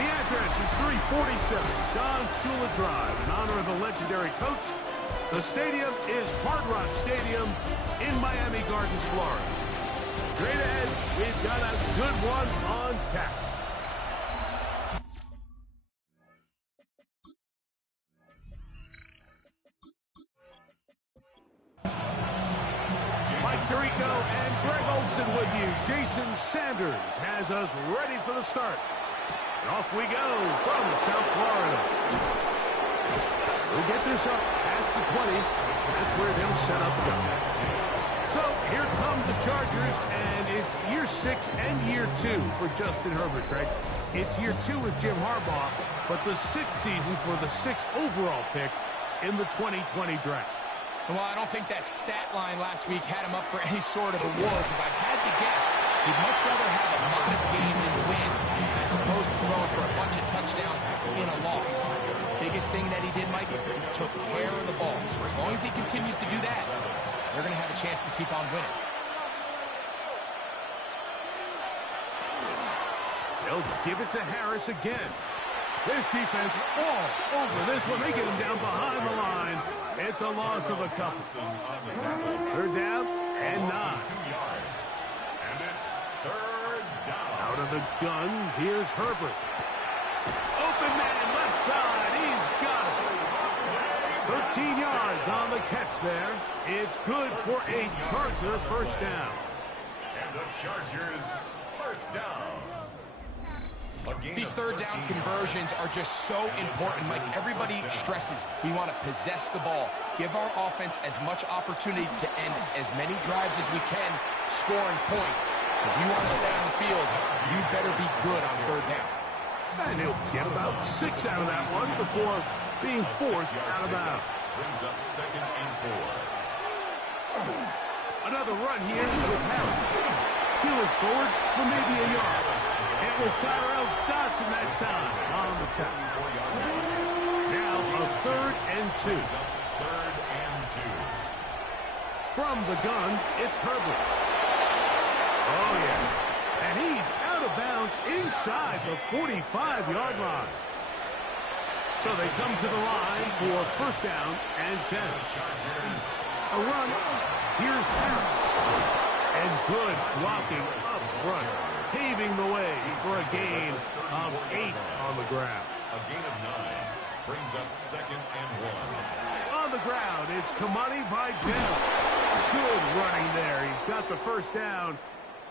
The address is 347 Don Shula Drive in honor of the legendary coach. The stadium is Hard Rock Stadium in Miami Gardens, Florida. Straight ahead, we've got a good one on tap. Mike Tirico and Greg Olson with you. Jason Sanders has us ready for the start. And off we go from South Florida. We'll get this up past the 20. That's where they'll set up shop. So here come the Chargers, and it's year 6 and year 2 for Justin Herbert, Greg. It's year 2 with Jim Harbaugh, but the 6th season for the 6th overall pick in the 2020 draft. Well, I don't think that stat line last week had him up for any sort of awards. If I had to guess, he'd much rather have a modest game and win as opposed to throwing for a bunch of touchdowns in a loss. Biggest thing that he did, Mike, he took care of the ball. So as long as he continues to do that, they're going to have a chance to keep on winning. They'll give it to Harris again. This defense all over this one. They get him down behind the line. It's a loss of a couple. Third down and 9. And it's third down. Out of the gun, here's Herbert. Open man, left side. He's got it. 13 yards on the catch there. It's good for a Charger first down. And the Chargers first down. These third down conversions are just so important. Like everybody stresses, we want to possess the ball, give our offense as much opportunity to end as many drives as we can, scoring points. So if you want to stay on the field, you better be good on third down. And he'll get about 6 out of that one before being forced out of bounds. Brings up second and 4. Another run here with Harris. He looks forward for maybe a yard. It was Tyrell Dodson that time on the tackle. Now a third and 2. Third and 2. From the gun, it's Herbert. Oh, yeah. And he's out of bounds inside the 45-yard line. So they come to the line for first down and 10. A run. Here's Harris. And good blocking up front, paving the way for a gain of 8 on the ground. A gain of 9 brings up second and 1. On the ground, it's Kamani Vidal. Good running there. He's got the first down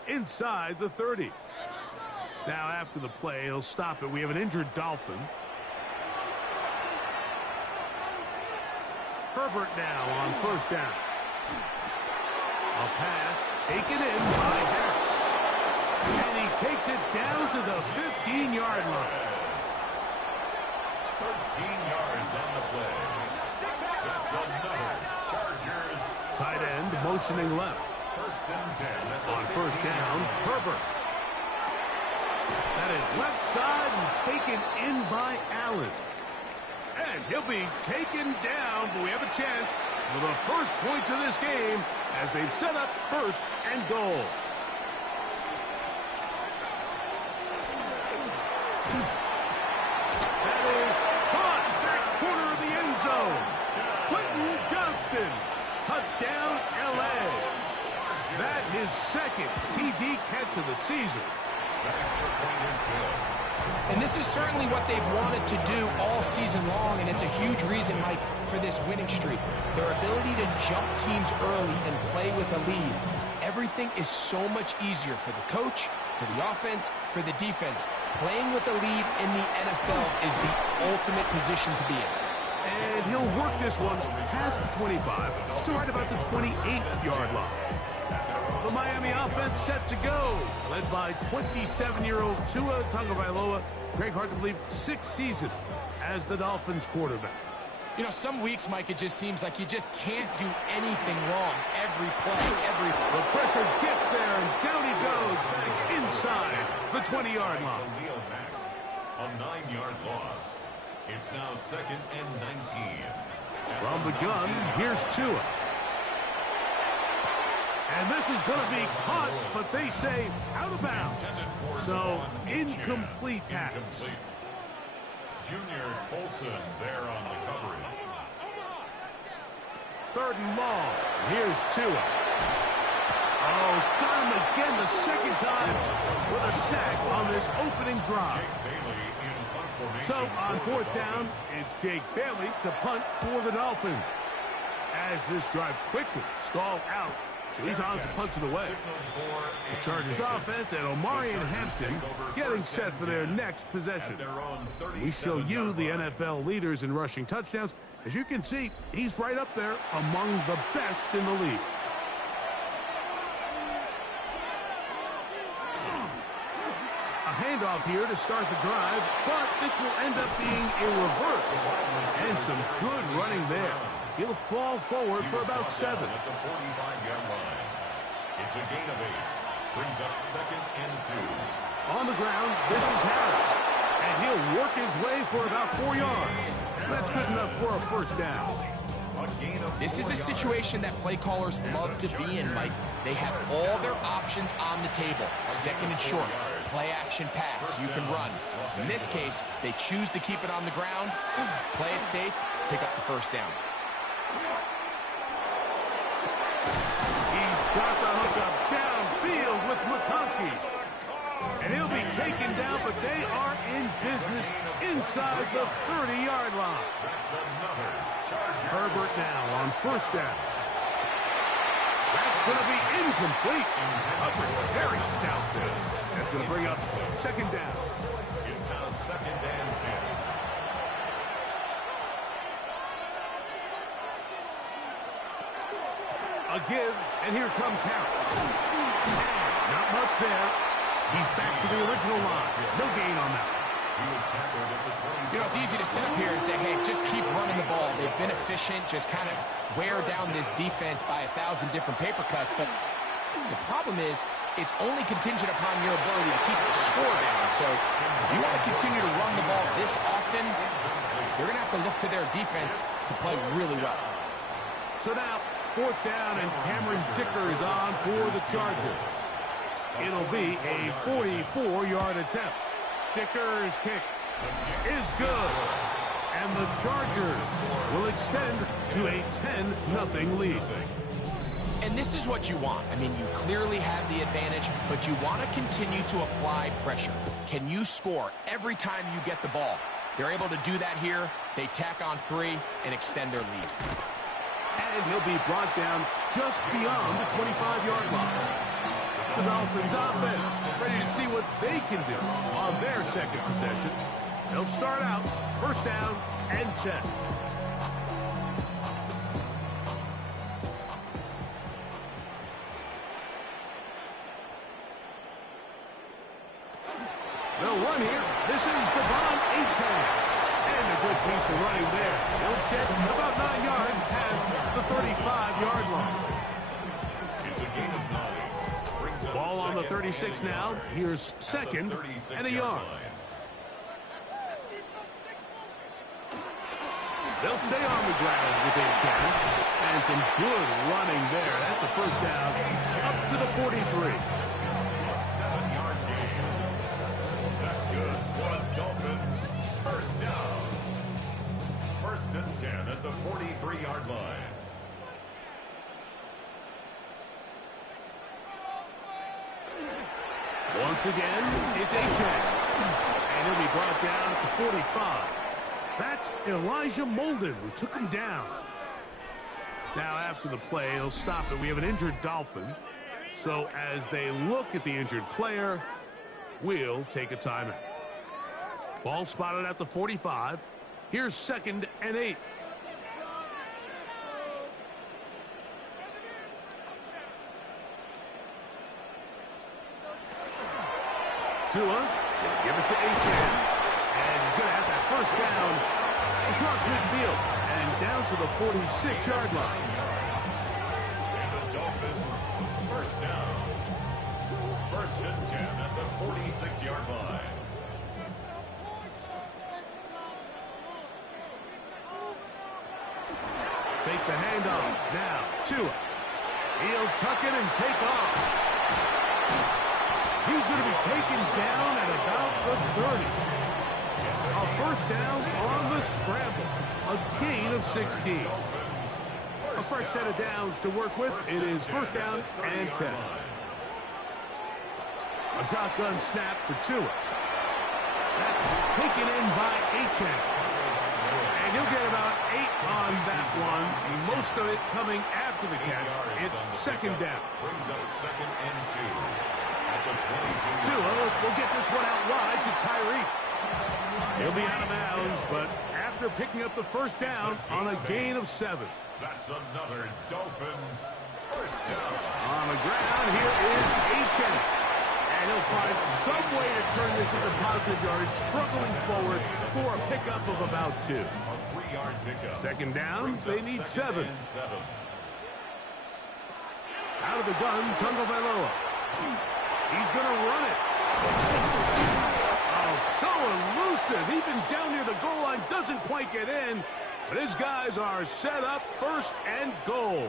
inside the 30. Now after the play, he'll stop it. We have an injured Dolphin. Herbert now on first down. A pass taken in by Harris. And he takes it down to the 15-yard line. 13 yards on the play. That's another Chargers. Tight end motioning left. First and 10. On first down, Herbert. That is left side and taken in by Allen. And he'll be taken down, but we have a chance for the first points of this game as they've set up first and goal. That is caught back corner of the end zone. Quentin Johnston, touchdown LA. That his second TD catch of the season. That extra point is good. And this is certainly what they've wanted to do all season long, and it's a huge reason, Mike, for this winning streak. Their ability to jump teams early and play with a lead. Everything is so much easier for the coach, for the offense, for the defense. Playing with a lead in the NFL is the ultimate position to be in. And he'll work this one past the 25 to right about the 28-yard line. The Miami offense set to go, led by 27-year-old Tua Tagovailoa. Greg, hard to believe, 6th season as the Dolphins quarterback. You know, some weeks, Mike, it just seems like you just can't do anything wrong every play, The pressure gets there, and down he goes back inside the 20-yard line. A 9-yard loss. It's now second and 19. From the gun, here's Tua. And this is going to be caught, but they say out of bounds. So, incomplete pass. Junior Colson there on the coverage. 3rd and long. Here's Tua. Oh, got him again the second time with a sack on this opening drive. Jake Bailey in punt formation. So on 4th down, it's Jake Bailey to punt for the Dolphins. As this drive quickly stalled out, so he's on to punt it away. The Chargers offense and Omarion Hampton getting set for their next possession. We show you the NFL leaders in rushing touchdowns. As you can see, he's right up there among the best in the league. A handoff here to start the drive, but this will end up being a reverse. And some good running there. He'll fall forward for about 7. At the 45-yard line. It's a gain of 8. Brings up 2nd and 2. On the ground, this is Harris. And he'll work his way for about 4 yards. That's good enough for a first down. This is a situation that play callers love to be in, Mike. They have all their options on the table. 2nd and short, play action pass, you can run. In this case, they choose to keep it on the ground, play it safe, pick up the first down. He's got the hookup downfield with McConkey. And he'll be taken down, but they are in business inside the 30-yard line. Herbert now on 1st down. That's going to be incomplete. Hubbard very stout there. That's going to bring up 2nd down. It's now 2nd and 10. A give, and here comes Harris. And not much there. He's back to the original line. No gain on that. He was tackled at the 27. You know, it's easy to sit up here and say, hey, just keep running the ball. They've been efficient, just kind of wear down this defense by 1,000 different paper cuts. But the problem is, it's only contingent upon your ability to keep the score down. So if you want to continue to run the ball this often, you're going to have to look to their defense to play really well. So now, 4th down, and Cameron Dicker is on for the Chargers. It'll be a 44-yard attempt. Dicker's kick is good. And the Chargers will extend to a 10-0 lead. And this is what you want. I mean, you clearly have the advantage, but you want to continue to apply pressure. Can you score every time you get the ball? They're able to do that here. They tack on 3 and extend their lead. And he'll be brought down just beyond the 25-yard line. The Dolphins offense ready to see what they can do on their 2nd possession. They'll start out 1st down and 10. They'll run here. This is Devon Achane. And a good piece of running there. He'll get about 9 yards past the 35-yard line. It's a gain of 9. Ball on the 36 now. Here's 2nd and a yard. They'll stay on the ground with Achane. And some good running there. That's a first down up to the 43. 7-yard gain. That's good for the Dolphins. First down. 1st and 10 at the 43-yard line. Once again, it's Achane. And he'll be brought down at the 45. That's Elijah Molden who took him down. Now, after the play, he'll stop it. We have an injured Dolphin. So as they look at the injured player, we'll take a timeout. Ball spotted at the 45. Here's 2nd and 8. Tua will give it to Achane. And he's going to have that first down across midfield and down to the 46-yard line. And the Dolphins, first down. 1st and 10 at the 46-yard line. Fake the handoff. Now, Tua. He'll tuck it and take off. He's going to be taken down at about the 30. A first down on the scramble. A gain of 16. A fresh set of downs to work with. It is first down and 10. A shotgun snap for Tua. That's taken in by Achane. And he'll get about 8 on that one. Most of it coming after the catch. It's second down. Brings up second and 2 at the 22. Tua will get this one out wide to Tyreek. He'll be out of bounds, but after picking up the first down on a gain of 7. That's another Dolphins first down. On the ground, here is Achane. And he'll find some way to turn this into positive yardage, struggling forward for a pickup of about 2. A 3-yard pickup. Second down, Brings they up need second 7. and 7. Out of the gun, Tagovailoa. He's going to run it. Oh, so elusive. Even down near the goal line, doesn't quite get in. But his guys are set up first and goal.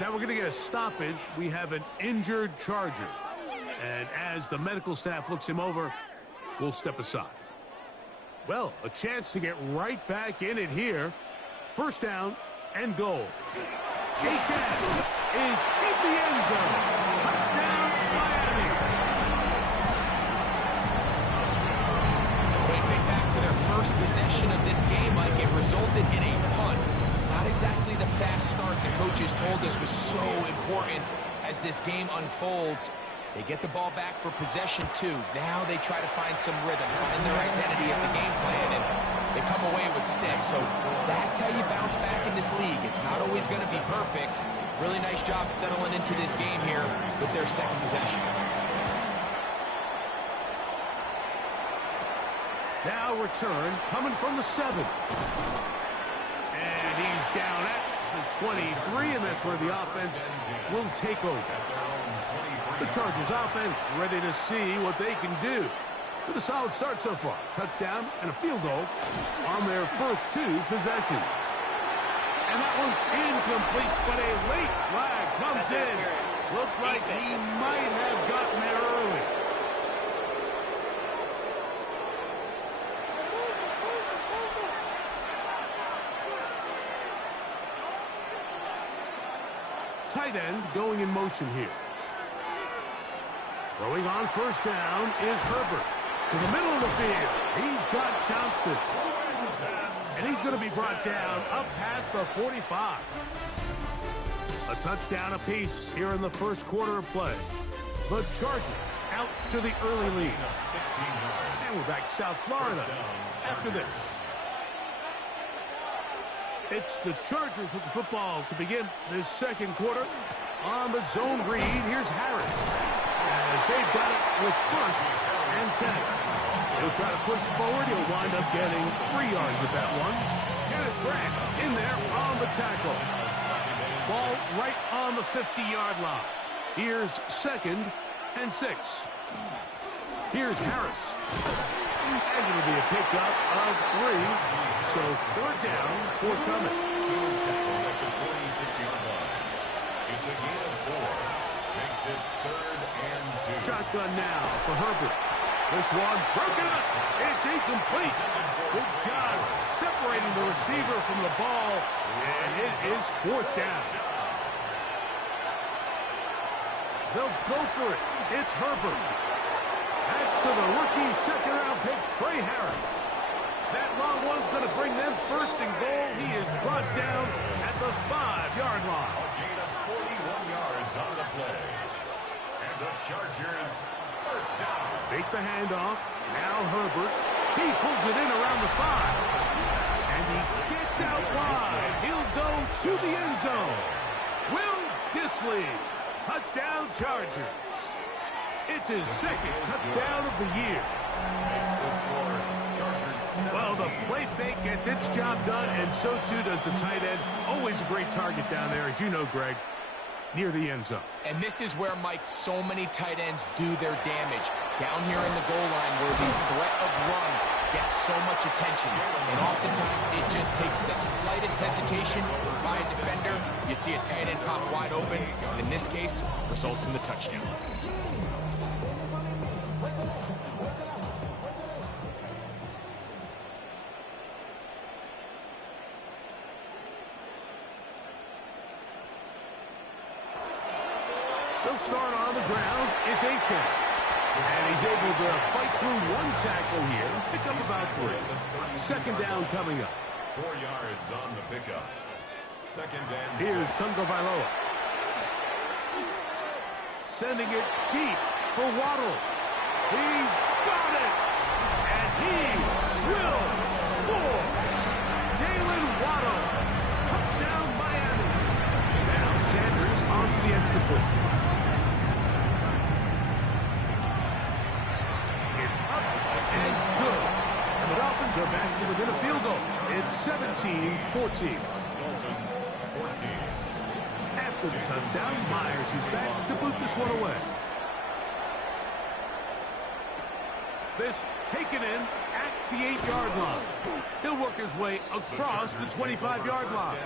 Now we're going to get a stoppage. We have an injured Charger. And as the medical staff looks him over, we'll step aside. Well, a chance to get right back in it here. First down and goal. Achane is in the end zone. Touchdown, Miami. When you think back to their first possession of this game, Mike, it resulted in a punt. Not exactly the fast start the coaches told us was so important as this game unfolds. They get the ball back for possession 2. Now they try to find some rhythm, find their identity of the game plan, and they come away with 6. So that's how you bounce back in this league. It's not always going to be perfect. Really nice job settling into this game here with their second possession. Now return coming from the 7. And he's down at the 23, and that's where the offense will take over. The Chargers offense ready to see what they can do. With a solid start so far. Touchdown and a field goal on their first 2 possessions. And that one's incomplete, but a late flag comes in. Looked like he might have gotten there early. Tight end going in motion here. Throwing on first down is Herbert. To the middle of the field. He's got Johnston. And he's going to be brought down up past the 45. A touchdown apiece here in the first quarter of play. The Chargers out to the early lead. And we're back to South Florida after this. It's the Chargers with the football to begin this second quarter. On the zone read, here's Harris. As they've got it with first and 10. He'll try to push forward. He'll wind up getting 3 yards with that one. Kenneth Grant in there on the tackle. Ball right on the 50-yard line. Here's second and 6. Here's Harris. And it'll be a pickup of 3. So third down, forthcoming. It's a gain of 4. Makes it third and 2. Shotgun now for Herbert. This one broken up. It's incomplete. Good job separating the receiver from the ball. And it is fourth down. They'll go for it. It's Herbert. That's to the rookie second-round pick, Trey Harris. That long one's going to bring them first and goal. He is brought down at the 5-yard line. A gain of 41 yards on the play. And the Chargers first down. Fake the handoff. Now Herbert. He pulls it in around the 5. And he gets out wide. He'll go to the end zone. Will Dissly. Touchdown Chargers. It's his second touchdown of the year. Makes the score. Chargers 7. Well, the play fake gets its job done, and so too does the tight end. Always a great target down there, as you know, Greg, near the end zone. And this is where, Mike, so many tight ends do their damage. Down here in the goal line where the threat of run gets so much attention. And oftentimes it just takes the slightest hesitation by a defender. You see a tight end pop wide open. In this case, results in the touchdown. They'll start on the ground. It's Achane. And he's able to fight through one tackle here. Pick up about 3. Second down coming up. 4 yards on the pickup. Second and 6. Here's Tagovailoa. Sending it deep for Waddle. He's got it. And he will score. Jalen Waddle. Touchdown Miami. Now Sanders on for the extra point. It's up and good. And the Dolphins are back to within a field goal. It's 17-14. Dolphins 14. After the touchdown, Myers is back to boot this one away. This taken in at the 8-yard line. He'll work his way across the 25-yard line.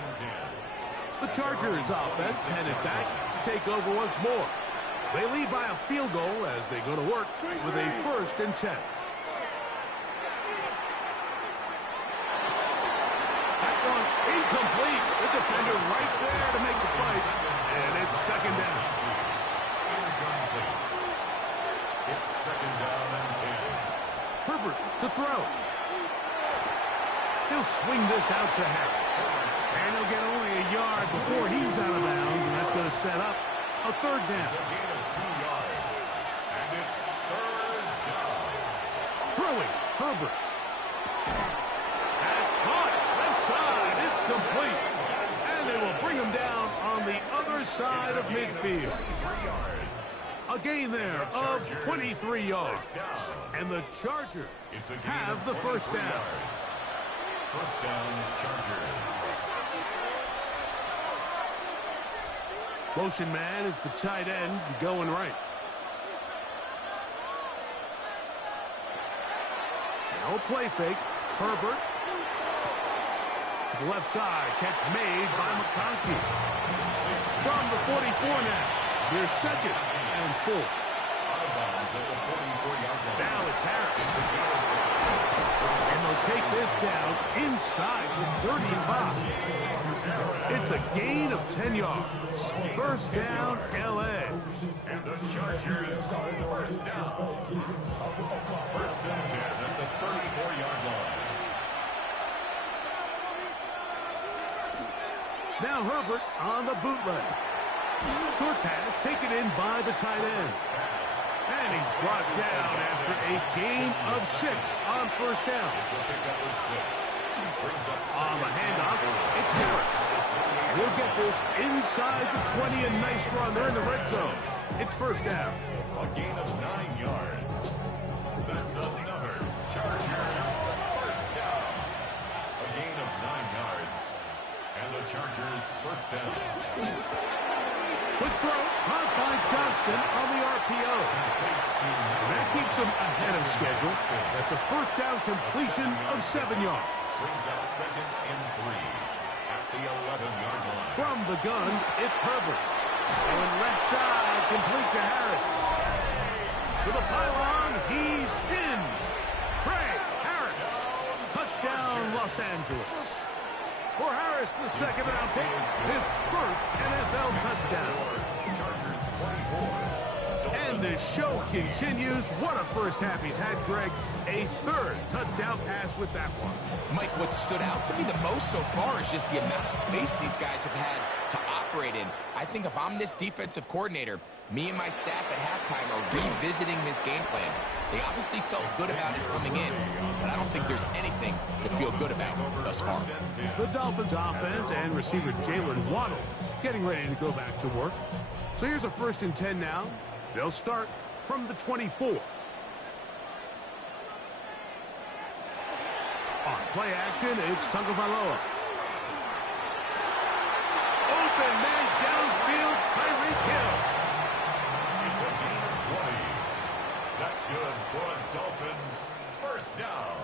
The Chargers offense headed back to take over once more. They lead by a field goal as they go to work with a 1st and 10. That one incomplete. The defender right there to make the play. And it's second down. Incomplete. It's second down and 10. Herbert to throw. He'll swing this out to Harris. And he'll get only a yard before he's out of bounds, and that's going to set up a 3rd down. It's a gain of 2 yards. And it's 3rd down. Throwing, Herbert. That's caught. Left side. It's complete. And they will bring him down on the other side of midfield. 23 yards. A gain there of 23 yards. And the Chargers It's a gain have of the 1st 23 down. yards. First down, Chargers. Motion man is the tight end going right. No play fake. Herbert to the left side. Catch made by McConkey. From the 44 now. Their 2nd and 4. Out of bounds at the 44-yard line. Now it's Harris. And they'll take this down inside the 35. It's a gain of 10 yards. 1st down, L.A. And the Chargers, 1st down. 1st and 10 at the 34-yard line. Now Herbert on the bootleg. Short pass taken in by the tight end. And he's brought down after a gain of 6 on 1st down. It's a pickup of 6. Brings up On the handoff, it's Harris. He'll get this inside the 20, a nice run. They're in the red zone. It's 1st down. a gain of 9 yards. That's another Chargers 1st down. A gain of 9 yards. And the Chargers 1st down. Quick throw, caught by Johnston on the RPO. That keeps him ahead of schedule. That's a 1st down completion of 7 yards. Brings out 2nd and 3 at the 11-yard line. From the gun, it's Herbert. Going left side, complete to Harris. To the pylon, he's in. Craig Harris. Touchdown, Los Angeles. For Harris, the 2nd-round pick, his 1st NFL touchdown. Chargers 24. And the show continues. What a first half he's had, Greg. A 3rd touchdown pass with that one. Mike, what stood out to me the most so far is just the amount of space these guys have had to operate in. I think if I'm this defensive coordinator, me and my staff at halftime are revisiting this game plan. They obviously felt good about it coming in, but I don't think there's anything to feel good about thus far. The Dolphins offense and receiver Jalen Waddle getting ready to go back to work. So here's a 1st and 10 now. They'll start from the 24. On play action, it's Tagovailoa. Open man downfield, Tyreek Hill. It's a gain of 20. That's good for a Dolphins 1st down.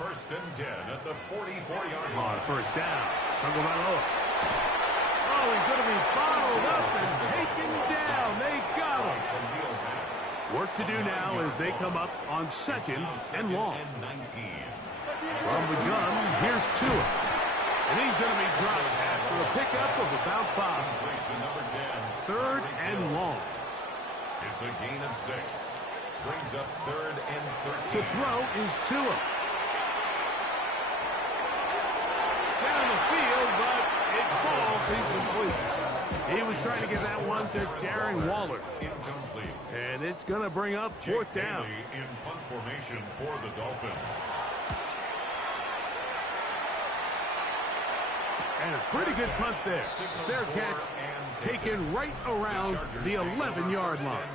1st and 10 at the 44-yard line. On 1st down, Tagovailoa. Oh, he's going to be bottled up and taken down. They got him. Work to do now as they come up on 2nd and long. And 19. From the gun, here's Tua. And he's going to be dropped after a pickup of about 5. Complete to number 10. Third and long. It's a gain of 6. Brings up third and 13. To throw is Tua. Down the field, but it falls incomplete. He was trying to get that one to Darren Waller. Incomplete. And it's going to bring up fourth Jake down. Bailey in punt formation for the Dolphins. And a pretty good punt there. Fair catch taken right around the 11-yard line.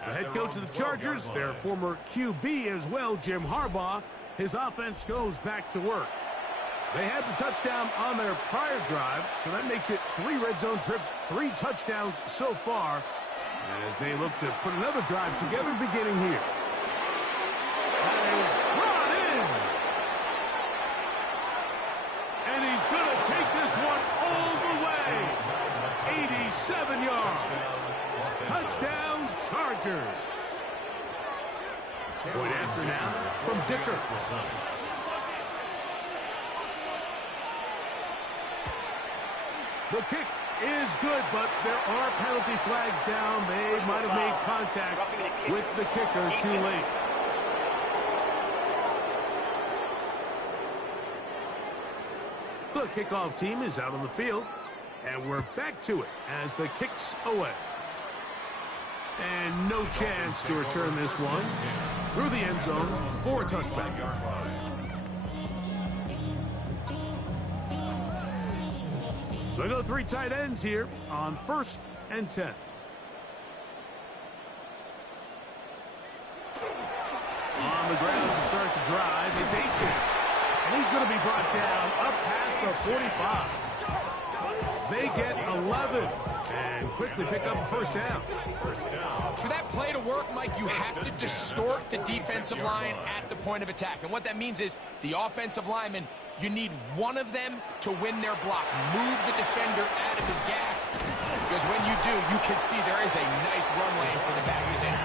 The head coach of the Chargers, their former QB as well, Jim Harbaugh, his offense goes back to work. They had the touchdown on their prior drive, so that makes it 3 red zone trips, 3 touchdowns so far, as they look to put another drive together beginning here. That is brought in. And he's going to take this one all the way. 87 yards. Touchdown, Chargers. Point after now from Dicker. The kick is good, but there are penalty flags down. They might have made contact with the kicker too late. The kickoff team is out on the field, and we're back to it as the kick's away. And no chance to return this one through the end zone for a touchback. So I go 3 tight ends here on 1st and 10. On the ground to start the drive, it's Achane. And he's going to be brought down up past the 45. They get 11 and quickly pick up a first down. For that play to work, Mike, you have to distort the defensive line at the point of attack. And what that means is the offensive lineman, you need one of them to win their block. Move the defender out of his gap. Because when you do, you can see there is a nice run lane for the back of there.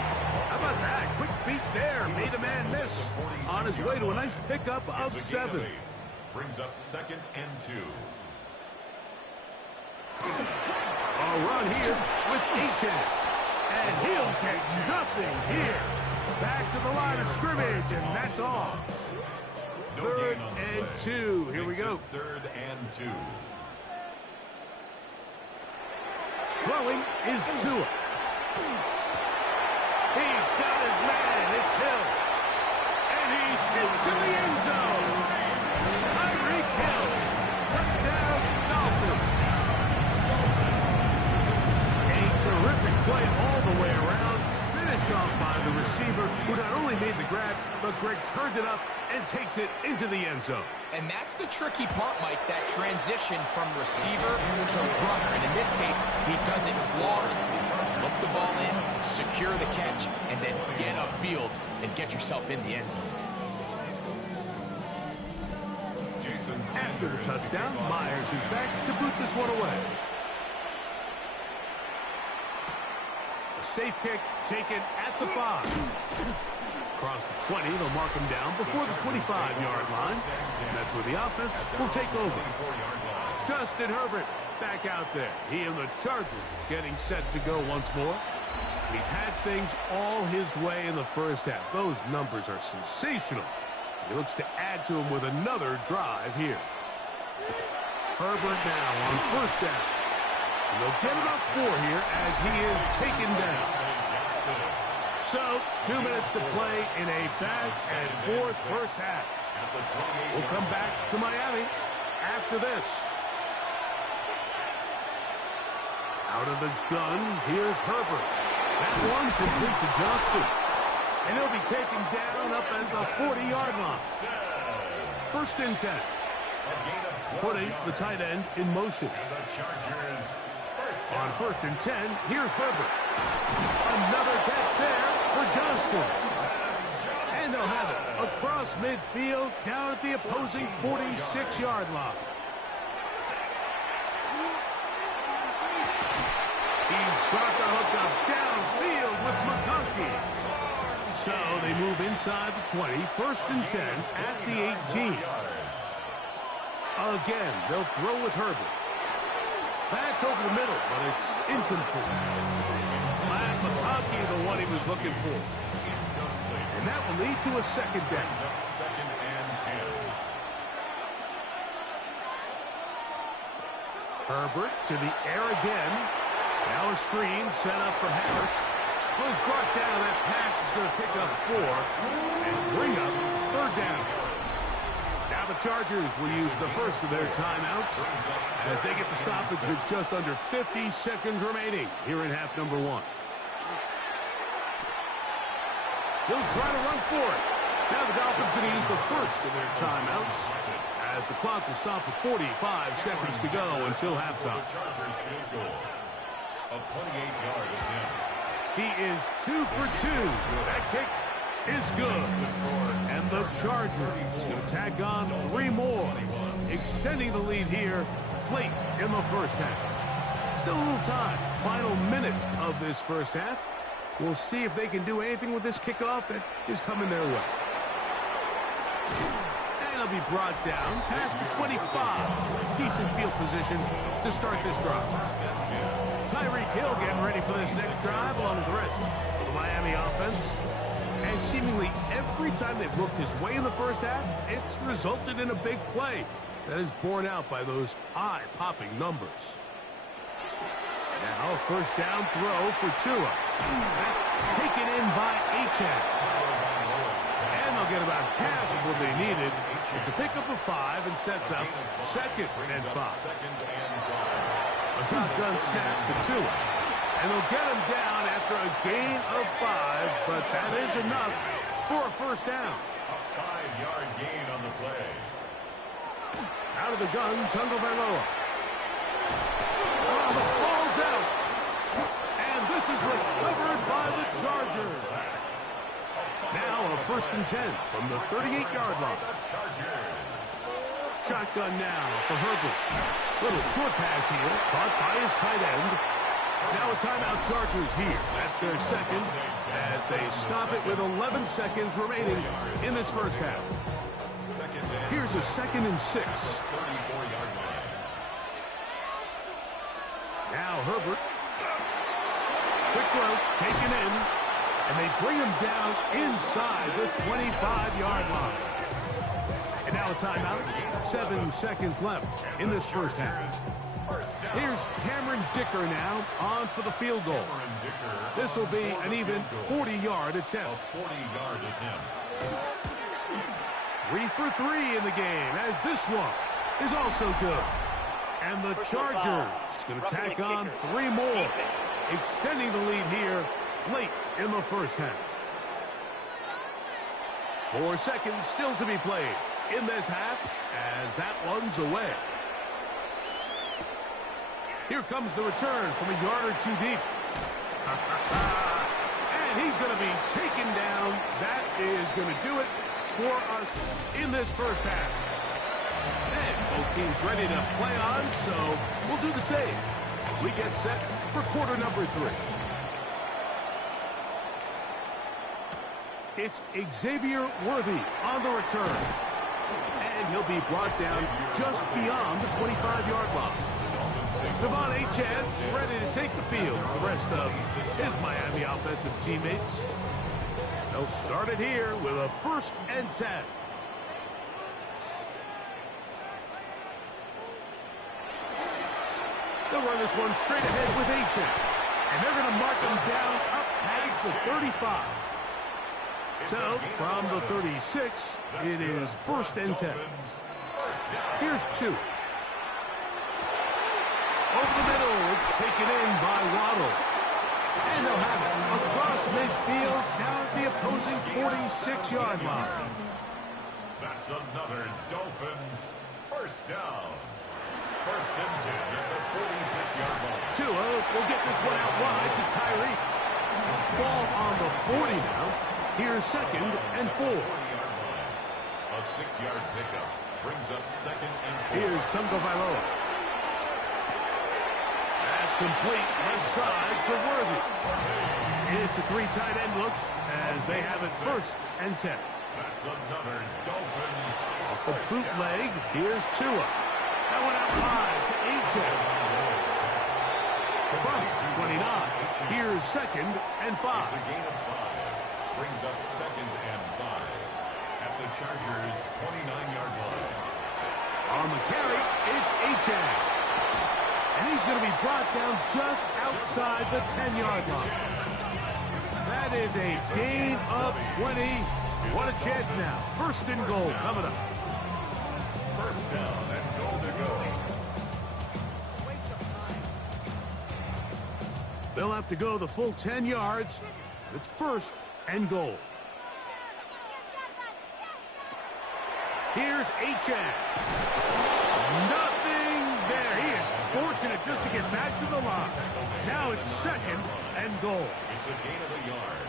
How about that? Quick feet there. Made a man miss on his way to a nice pickup of 7. Brings up 2nd and 2. A run here with Achane. And he'll get nothing here. Back to the line of scrimmage, and that's all. No 3rd gain on the and play. 2. Here we Makes go. it 3rd and 2. Throwing is Tua. He's got his man. It's Hill. And he's into the end zone. Tyreek Hill. Touchdown, Dolphins. A terrific play all the way around. Finished off by the receiver, who not only made the grab, but Greg turned it up and takes it into the end zone. And that's the tricky part, Mike, that transition from receiver to runner. And in this case, he does it flawlessly. Look the ball in, secure the catch, and then get upfield and get yourself in the end zone. After the touchdown, Myers is back to boot this one away. A safe kick taken at the 5. Across the 20, they'll mark him down before the 25-yard line. And that's where the offense will take over. Justin Herbert back out there. He and the Chargers getting set to go once more. He's had things all his way in the first half. Those numbers are sensational. He looks to add to them with another drive here. Herbert now on 1st down. And they'll get about 4 here as he is taken down. So, 2 minutes to play in a back-and-forth first half. We'll come back to Miami after this. Out of the gun, here's Herbert. That one complete to Johnston. And he'll be taken down up at the 40-yard line. 1st and 10. Putting the tight end in motion. On 1st and 10, here's Herbert. Another catch there for Johnston. And they'll have it across midfield down at the opposing 46-yard line. He's got the hook up downfield with McConkey. So they move inside the 20, 1st and 10 at the 18. Again, they'll throw with Herbert. That's over the middle, but it's incomplete. Matt McConkey, the one he was looking for. And that will lead to a second down. Second and 10. Herbert to the air again. Now a screen set up for Harris. Was brought down. That pass is going to pick up 4 and bring up third down. Now the Chargers will use the first of their timeouts as they get the stoppage with just under 50 seconds remaining here in half number 1. He'll try to run for it. Now the Dolphins going to use the first of their timeouts as the clock will stop with 45 seconds to go until halftime. Chargers field goal. A 28-yard attempt. He is 2 for 2. That kick is good. And the Chargers going to tack on 3 more, extending the lead here late in the first half. Still a little time. Final minute of this first half. We'll see if they can do anything with this kickoff that is coming their way. And it'll be brought down past the 25. Decent field position to start this drive. Tyreek Hill getting ready for this next drive along with the rest of the Miami offense. And seemingly every time they've looked his way in the first half, it's resulted in a big play that is borne out by those eye-popping numbers. Now, first down throw for Tua. That's taken in by Achane. And they'll get about half of what they needed. It's a pickup of 5 and sets up second and 5. A shotgun snap for Tua. And they'll get him down after a gain of 5, but that is enough for a first down. A 5-yard gain on the play. Out of the gun, Tagovailoa. Oh, the ball's out. And this is recovered by the Chargers. Now a first and 10 from the 38-yard line. Shotgun now for Herbert. Little short pass here, caught by his tight end. Now a timeout Chargers here. That's their second as they stop it with 11 seconds remaining in this first half. Here's a second and 6. Now Herbert. Quick throw, taken in. And they bring him down inside the 25-yard line. And now a timeout. 7 seconds left in this first half. Here's Cameron Dicker now on for the field goal. This will be an even 40-yard attempt. 3 for 3 in the game as this one is also good. And the Chargers going to tack on 3 more, extending the lead here late in the first half. 4 seconds still to be played in this half as that one's away. Here comes the return from a yard or 2 deep. And he's going to be taken down. That is going to do it for us in this first half. And both teams ready to play on, so we'll do the same. We get set for quarter number 3. It's Xavier Worthy on the return. And he'll be brought down just beyond the 25-yard line. Devon Achane ready to take the field for the rest of his Miami offensive teammates. They'll start it here with a first and 10. They'll run this one straight ahead with Achane. And they're going to mark him down up past the 35. So, from the 36, it is first and 10. Here's 2. Over the middle, it's taken in by Waddle. And they'll have it across midfield down at the opposing 46-yard line. That's another Dolphins first down. First and 10 at the 46-yard line. Tua will get this one out wide to Tyreek. Ball on the 40 now. Here's second and 4. A 6-yard pickup brings up second and 4. Here's Tagovailoa. That's complete left side to Worthy. It's a 3 tight end look as they have it first and 10. That's another Dolphins. Off the bootleg, here's Tua. That went out wide to Achane. From 29, here's 2nd and 5. It's a gain of 5. Brings up 2nd and 5 at the Chargers' 29-yard line. On the carry, it's Achane. And he's going to be brought down just outside the 10-yard line. That is a gain of 20. What a chance now. 1st and goal coming up. 1st down and goal to go. They'll have to go the full 10 yards. It's 1st and goal. Here's Achane. Nothing there. He is fortunate just to get back to the line. Now it's 2nd and goal. It's a gain of a yard.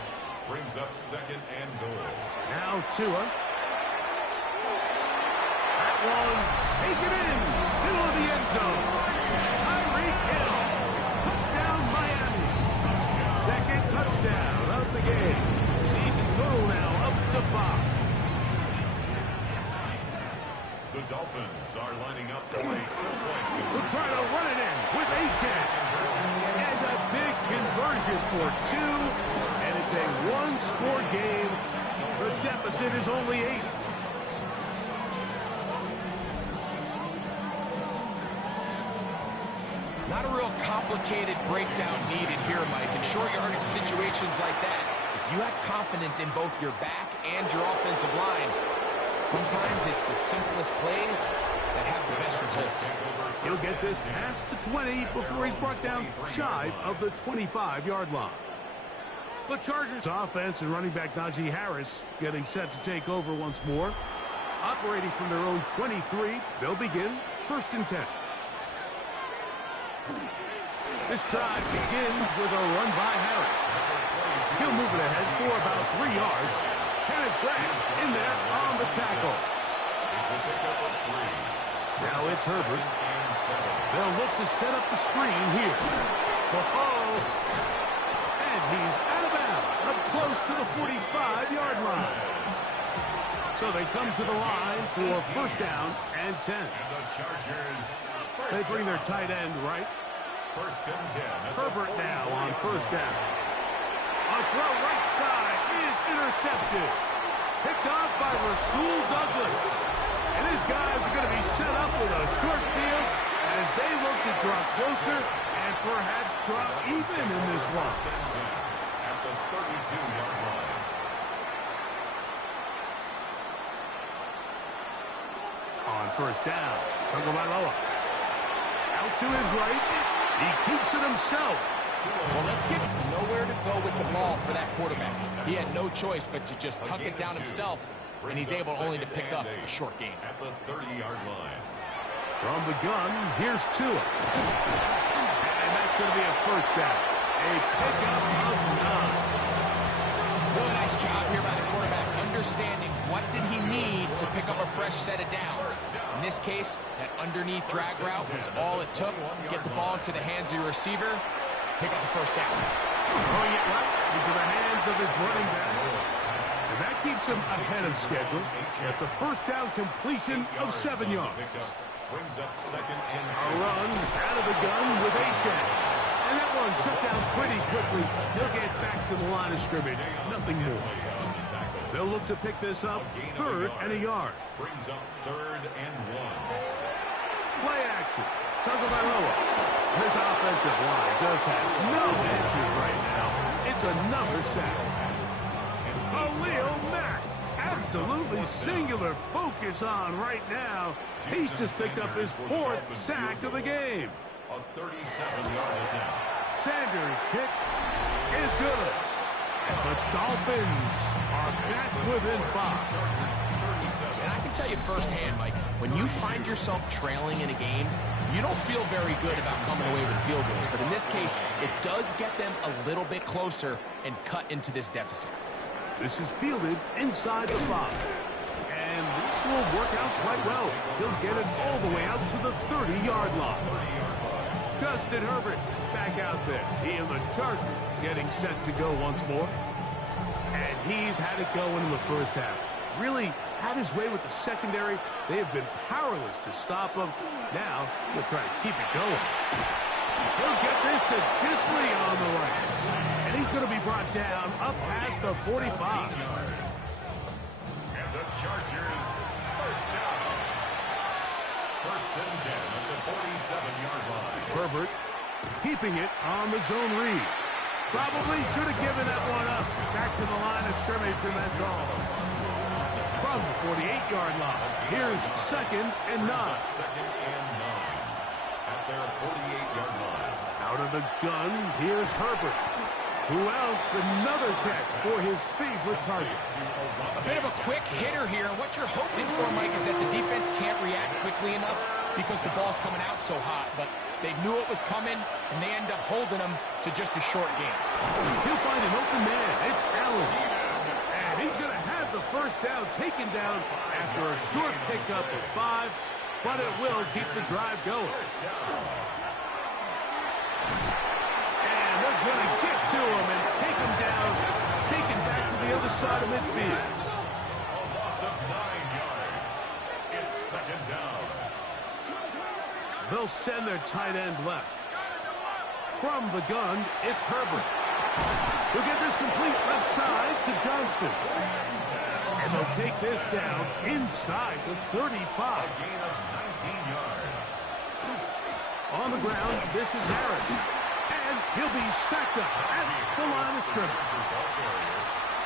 Brings up 2nd and goal. Now Tua. That one, take it in. Middle of the end zone. Tyreek Hill. Touchdown Miami. 2nd touchdown of the game. Season total now up to 5. The Dolphins are lining up for a 2-point. We'll try to run it in with Achane. And a big conversion for 2. And it's a one-score game. The deficit is only 8. Not a real complicated breakdown needed here, Mike. In short yardage situations like that, if you have confidence in both your back and your offensive line, sometimes it's the simplest plays that have the best results. He'll get this past the 20 before he's brought down shy of the 25-yard line. The Chargers offense and running back Najee Harris getting set to take over once more. Operating from their own 23, they'll begin 1st and 10. This drive begins with a run by Harris. He'll move it ahead for about 3 yards. Kenneth Grant in there on the tackle. It's a pickup of 3. Now it's Herbert. They'll look to set up the screen here. And he's out of bounds, up close to the 45-yard line. So they come to the line for 1st down and 10. And the Chargers. They bring their tight end right. 1st and 10. Herbert now on 1st down. A throw right side is intercepted. Picked off by Rasul Douglas. And his guys are going to be set up with a short field as they look to draw closer and perhaps draw even in this one. At the 32-yard line. On 1st down, Tagovailoa. Out to his right. He keeps it himself. Well, let's get nowhere to go with the ball for that quarterback. He had no choice but to just tuck it down himself, and he's able only to pick up a short gain. At the 30-yard line. From the gun, here's Tua. And that's going to be a 1st down. A pickup of 9. Really nice job here by the quarterback, understanding what did he need to pick up a fresh set of downs. In this case, that underneath drag route was all it took. Get the ball into the hands of your receiver, pick up the 1st down. Throwing it right into the hands of his running back. And that keeps him ahead of schedule. That's a 1st down completion of 7 yards. Brings up 2nd and 2. A run out of the gun with Achane. And that one shut down pretty quickly. He'll get back to the line of scrimmage. Nothing more. They'll look to pick this up 3rd and a yard. Brings up 3rd and 1. Play action. Tagovailoa. This offensive line just has no answers right now. It's another sack. Khalil Mack. Absolutely singular focus on right now. He's just picked up his 4th sack of the game. A 37-yard attempt. Sanders' kick is good. And the Dolphins are back within 5. And I can tell you firsthand, Mike, when you find yourself trailing in a game, you don't feel very good about coming away with field goals. But in this case, it does get them a little bit closer and cut into this deficit. This is fielded inside the 5. And this will work out quite well. He'll get it all the way out to the 30-yard line. Justin Herbert back out there. He and the Chargers getting set to go once more. And he's had it going in the 1st half. really had his way with the secondary. They have been powerless to stop him. Now he'll try to keep it going. He'll get this to Dissly on the right. And he's going to be brought down up past the 45. And the Chargers first down. First and 10 at the 47-yard line. Herbert keeping it on the zone read. Probably should have given that one up. Back to the line of scrimmage, and that's all. From the 48-yard line, here's second and 9. Second and 9 at their 48-yard line. Out of the gun, here's Herbert. Who else? Another catch for his favorite target. A bit of a quick hitter here. And what you're hoping for, Mike, is that the defense can't react quickly enough because the ball's coming out so hot. But they knew it was coming, and they end up holding them to just a short game. He'll find an open man. It's Allen. And he's going to have the first down taken down after a short pickup of 5. But it will keep the drive going. And they're going to get to him and take him down, taken back to the other side of midfield. A loss of 9 yards. It's second down. They'll send their tight end left. From the gun, it's Herbert. He'll get this complete left side to Johnston. And they'll take this down inside the 35. A gain of 19 yards. On the ground, this is Harris. And he'll be stacked up at the line of scrimmage.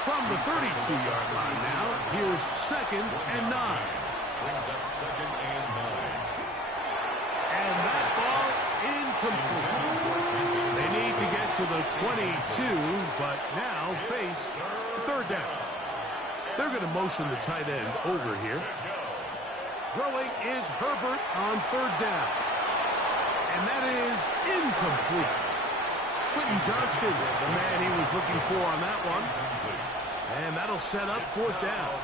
From the 32-yard line now, here's second and 9. Brings up second and 9. And that ball incomplete. They need to get to the 22, but now face third down. They're going to motion the tight end over here. Throwing is Herbert on third down. And that is incomplete. Quentin Johnston, the man he was looking for on that one. And that'll set up fourth down.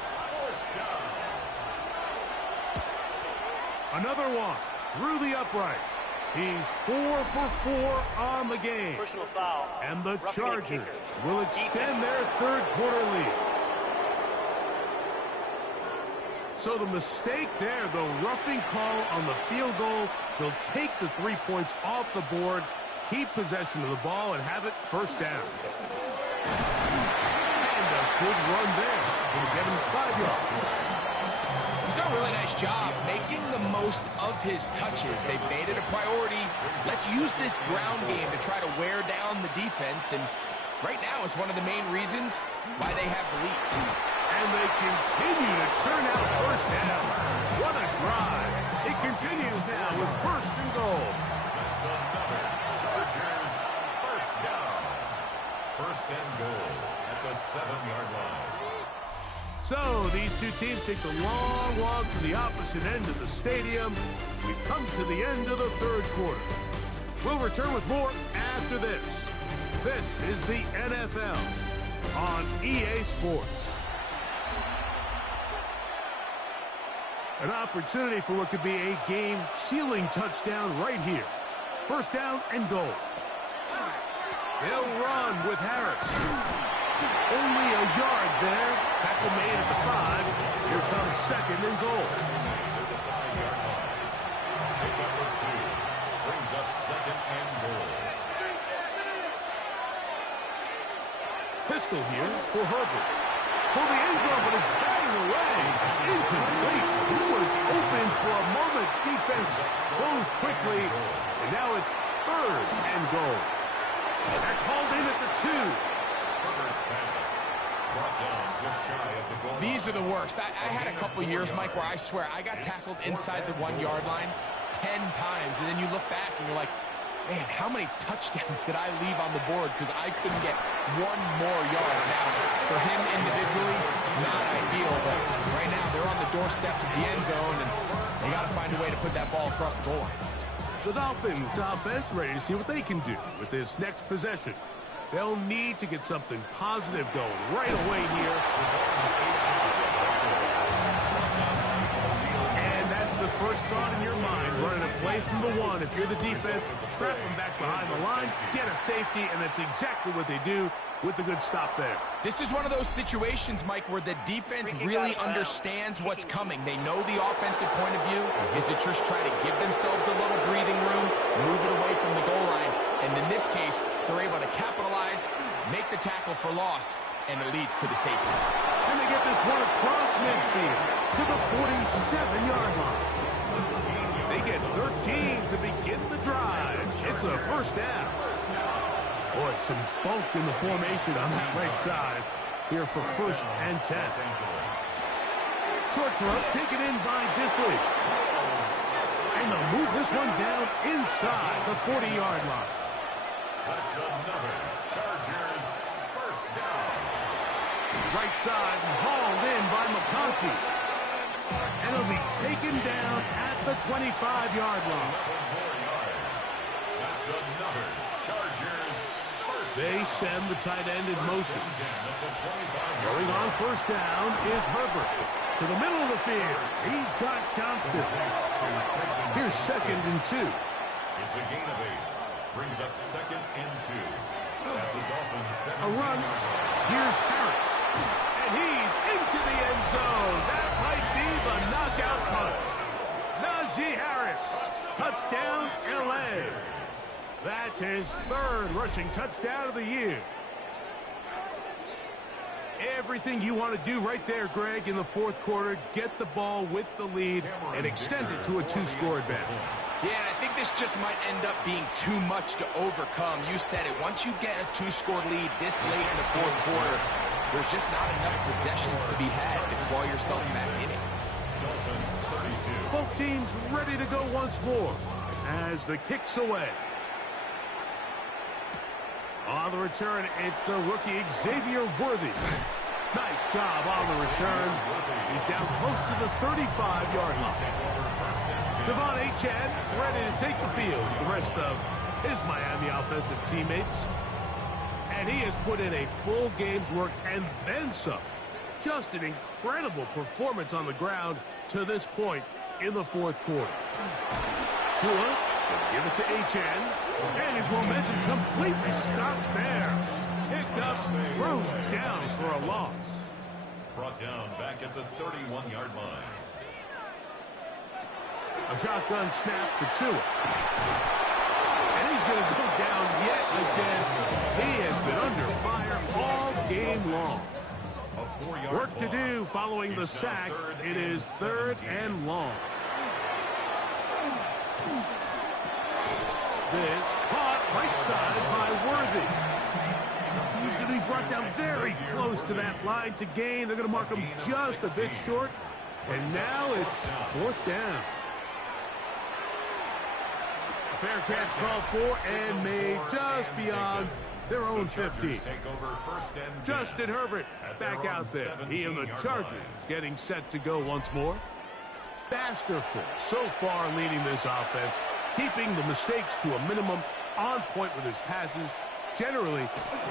Another one through the uprights. He's 4 for 4 on the game. Personal foul. And the Roughing Chargers kicker. will extend their third quarter lead. So the mistake there, the roughing call on the field goal, they'll take the 3 points off the board, keep possession of the ball, and have it first down. And a good run there. Will get him 5 yards. He's done a really nice job making the most of his touches. They've made it a priority. Let's use this ground game to try to wear down the defense, and right now it's one of the main reasons why they have the lead. And they continue to churn out first down. What a drive. It continues now with first and goal. That's another Chargers first down. First and goal at the 7-yard line. So these two teams take the long walk to the opposite end of the stadium. We've come to the end of the third quarter. We'll return with more after this. This is the NFL on EA Sports. An opportunity for what could be a game-sealing touchdown right here. First down and goal. They'll run with Harris. Only a yard there. Tackle made at the 5. Here comes second and goal. Pick number 2 brings up second and goal. Pistol here for Herbert. For the end zone, but it's batted away. Incomplete. He was open for a moment. Defense closed quickly. And now it's third and goal. That's hauled in at the 2. Herbert's pass brought down just shy of the goal. These are the worst. I had a couple years, Mike, where I swear I got tackled inside the 1-yard line 10 times. And then you look back and you're like, man, how many touchdowns did I leave on the board because I couldn't get one more yard? Now, for him individually, not ideal, but right now they're on the doorstep of the end zone, and they got to find a way to put that ball across the goal line. The Dolphins offense ready to see what they can do with this next possession. They'll need to get something positive going right away here. And that's the first first thought in your mind running a play from the one. If you're the defense, trap them back behind the line, get a safety, and that's exactly what they do with the good stop there. This is one of those situations, Mike, where the defense really understands what's coming. They know the offensive point of view is to just try to give themselves a little breathing room, move it away from the goal line, and in this case, they're able to capitalize, make the tackle for loss, and it leads to the safety. And they get this one across midfield to the 47-yard line. They get 13 to begin the drive. It's a first down. Boy, some bulk in the formation on that right side here for first and 10. Short throw taken in by Dissly. And they'll move this one down inside the 40-yard line. That's another Chargers first down. Right side hauled in by McConkey. And it'll be taken down at the 25-yard line. That's another Chargers first down. They send the tight end in motion. Going on first down is Herbert. To the middle of the field. He's got Johnston. Here's 2nd and 2. It's a gain of 8. Brings up 2nd and 2. At the Dolphins' A run. Here's Harris. And he's into the end zone. That might be the knockout punch. Najee Harris. Touchdown, L.A. That's his 3rd rushing touchdown of the year. Everything you want to do right there, Greg, in the 4th quarter, get the ball with the lead and extend it to a 2-score advantage. Yeah, I think this just might end up being too much to overcome. You said it. Once you get a 2-score lead this late in the 4th quarter, there's just not enough possessions to be had to claw yourself back in it. Both teams ready to go once more as the kick's away. On the return, it's the rookie Xavier Worthy. Nice job on the return. He's down close to the 35-yard line. Devon Achane ready to take the field with the rest of his Miami offensive teammates. And he has put in a full game's work and then some. Just an incredible performance on the ground to this point in the 4th quarter. Tua will give it to Achane. And his momentum completely stopped there. Picked up, thrown down for a loss. Brought down back at the 31-yard line. A shotgun snap for Tua. And he's going to go down yet again. He has been under fire all game long. Work to do following the sack. It is 3rd and long. This caught right side by Worthy. He's going to be brought down very close to that line to gain. They're going to mark him just a bit short. And now it's 4th down. A fair catch called for and made just beyond their own 50. Justin Herbert back out there. He and the Chargers getting set to go once more. Masterful so far leading this offense, keeping the mistakes to a minimum, on point with his passes, generally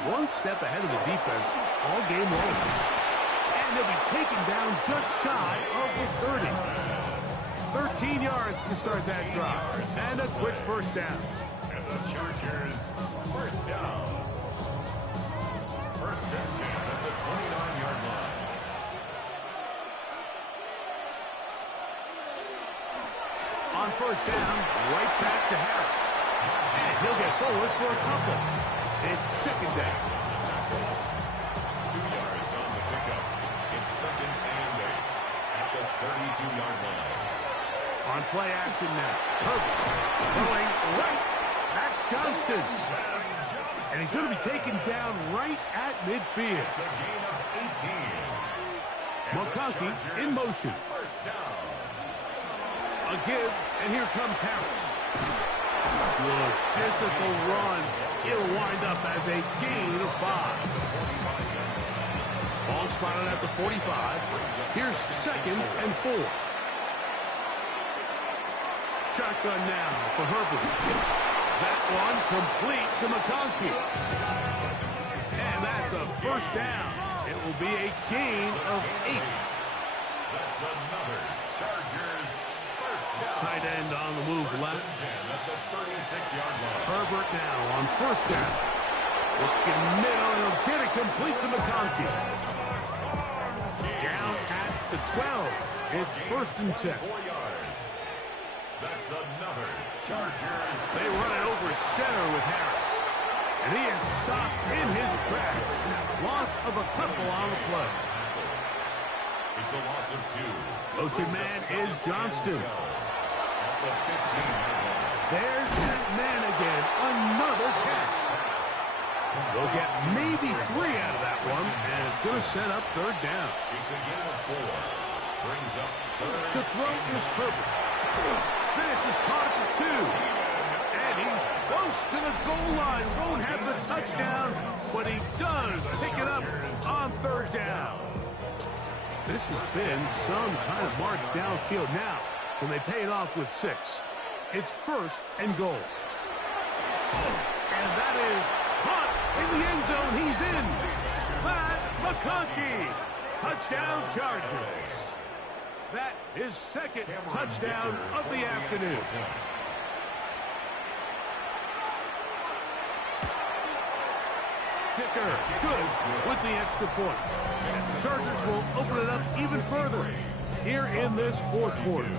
one step ahead of the defense all game long. And they'll be taken down just shy of the 30. 13 yards to start that drive. And a quick first down. And the Chargers first down. First and 10 at the 29-yard line. On first down, right back to Harris. And he'll get forward for a couple. It's 2nd down. 2 yards on the pickup. It's 2nd and 8 at the 32-yard line. On play action now. Herbert throwing right. That's Johnston. And he's going to be taken down right at midfield. It's a gain of 18. McConkey in motion. First down. A give, and here comes Harris. Good physical run. It'll wind up as a gain of 5. Ball spotted at the 45. Here's 2nd and 4. Shotgun now for Herbert. That one complete to McConkey. And that's a first down. It will be a gain of 8. That's another Chargers first Tight end on the move left. At the 36-yard line. Herbert now on first down. Looking middle, and he'll get it complete to McConkey. Down at the 12. It's first and 10. 4 yards. That's another Chargers. They run it over center with Harris. And he is stopped in his tracks. Loss of a couple on the play. It's a loss of 2. Motion man is Johnston. At the 15-yard line. There's that man again. Another catch. They'll get maybe 3 out of that one, and it's going to set up third down. It's a gain of 4. Brings up third. To throw is Herbert. This is caught for 2. And he's close to the goal line. Won't have the touchdown, but he does pick it up on third down. This has been some kind of march downfield. Now, can they pay it off with 6? It's first and goal. And that is caught in the end zone. He's in. Matt McConkey. Touchdown Chargers. That is second touchdown of the afternoon. Kicker, good with the extra point. The Chargers will open it up even further here in this fourth quarter.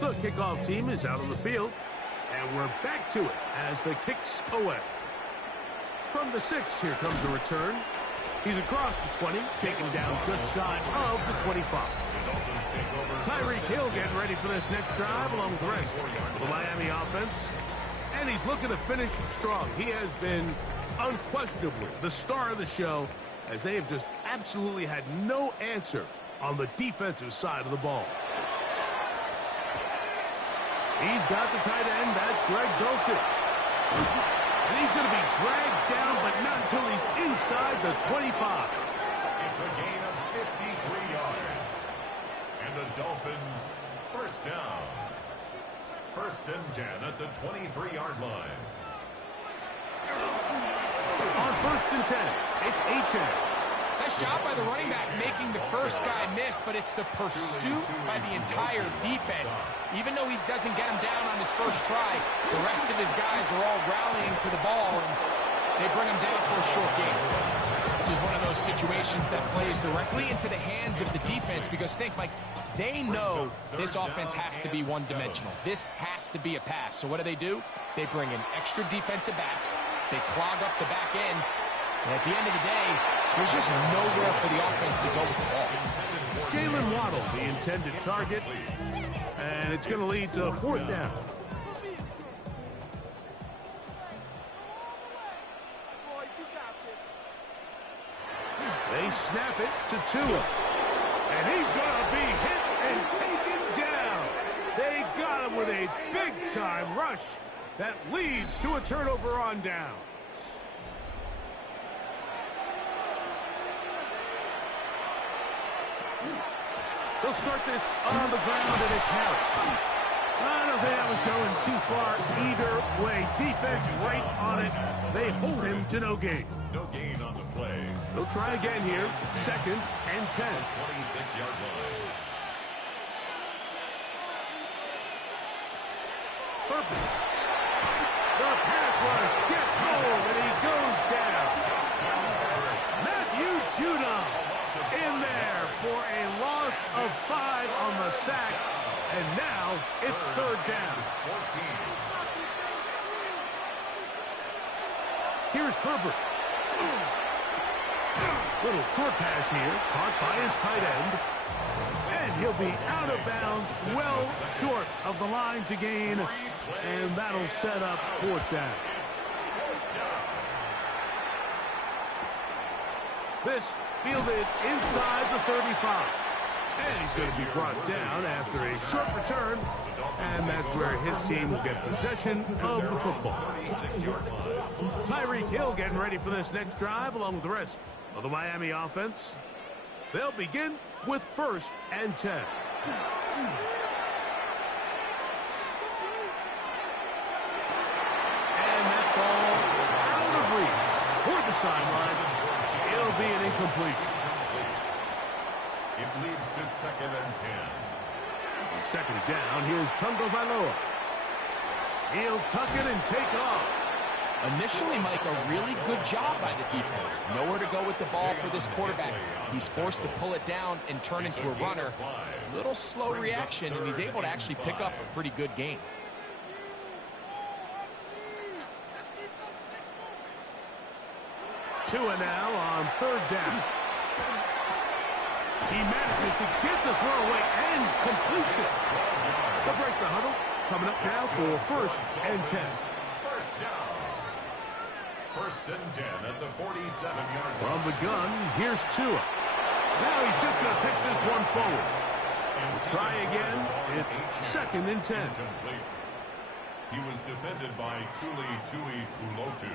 The kickoff team is out on the field, and we're back to it as the kicks away. From the 6, here comes the return. He's across the 20, taken down just shy of the 25. Tyreek Hill getting ready for this next drive along with the rest of the Miami offense. And he's looking to finish strong. He has been unquestionably the star of the show, as they have just absolutely had no answer on the defensive side of the ball. He's got the tight end. That's Greg Dulcich. And he's going to be dragged down, but not until he's inside the 25. It's a gain of 53 yards. And the Dolphins first down. First and 10 at the 23-yard line. On first and 10, it's Achane. Nice job by the running back making the first guy miss, but it's the pursuit by the entire defense. Even though he doesn't get him down on his first try, the rest of his guys are all rallying to the ball, and they bring him down for a short game. This is one of those situations that plays directly into the hands of the defense, because think, Mike, they know this offense has to be one-dimensional. This has to be a pass. So what do? They bring in extra defensive backs. They clog up the back end. And at the end of the day, there's just nowhere for the offense to go with the ball. Jalen Waddle, the intended target. And it's going to lead to fourth down. They snap it to Tua. And he's going to be hit and taken down. They got him with a big-time rush that leads to a turnover on down. They'll start this on the ground, and it's Harris. I don't think that was going too far either way. Defense right on it. They hold him to no gain. No gain on the play. They'll try again here. Second and 10. 26-yard line. Perfect. The pass rush gets home, and he goes down. Matthew Judon in there for a loss of 5 on the sack, and now it's third down. 14. Here's Herbert. Little short pass here, caught by his tight end. And he'll be out of bounds, well short of the line to gain, and that'll set up fourth down. This fielded inside the 35. And he's going to be brought down after a short return, and that's where his team will get possession of the football. Tyreek Hill getting ready for this next drive along with the rest of the Miami offense. They'll begin with first and 10. And that ball out of reach toward the sideline. It'll be an incompletion. It leads to second and 10. On second down, here's Tungo Valoa. He'll tuck it and take off. Initially, Mike, a really good job by the defense. Nowhere to go with the ball for this quarterback. He's forced to pull it down and turn into a runner. Little slow reaction, and he's able to actually pick up a pretty good gain. Tua now on third down. He manages to get the throw away and completes it. They'll break the huddle. Coming up now for first and 10. First down. First and 10 at the 47-yard line. From the gun, here's Tua. Now he's just going to pitch this one forward. We'll try again. It's second and 10. Incomplete. He was defended by Tuli Tuipulotu.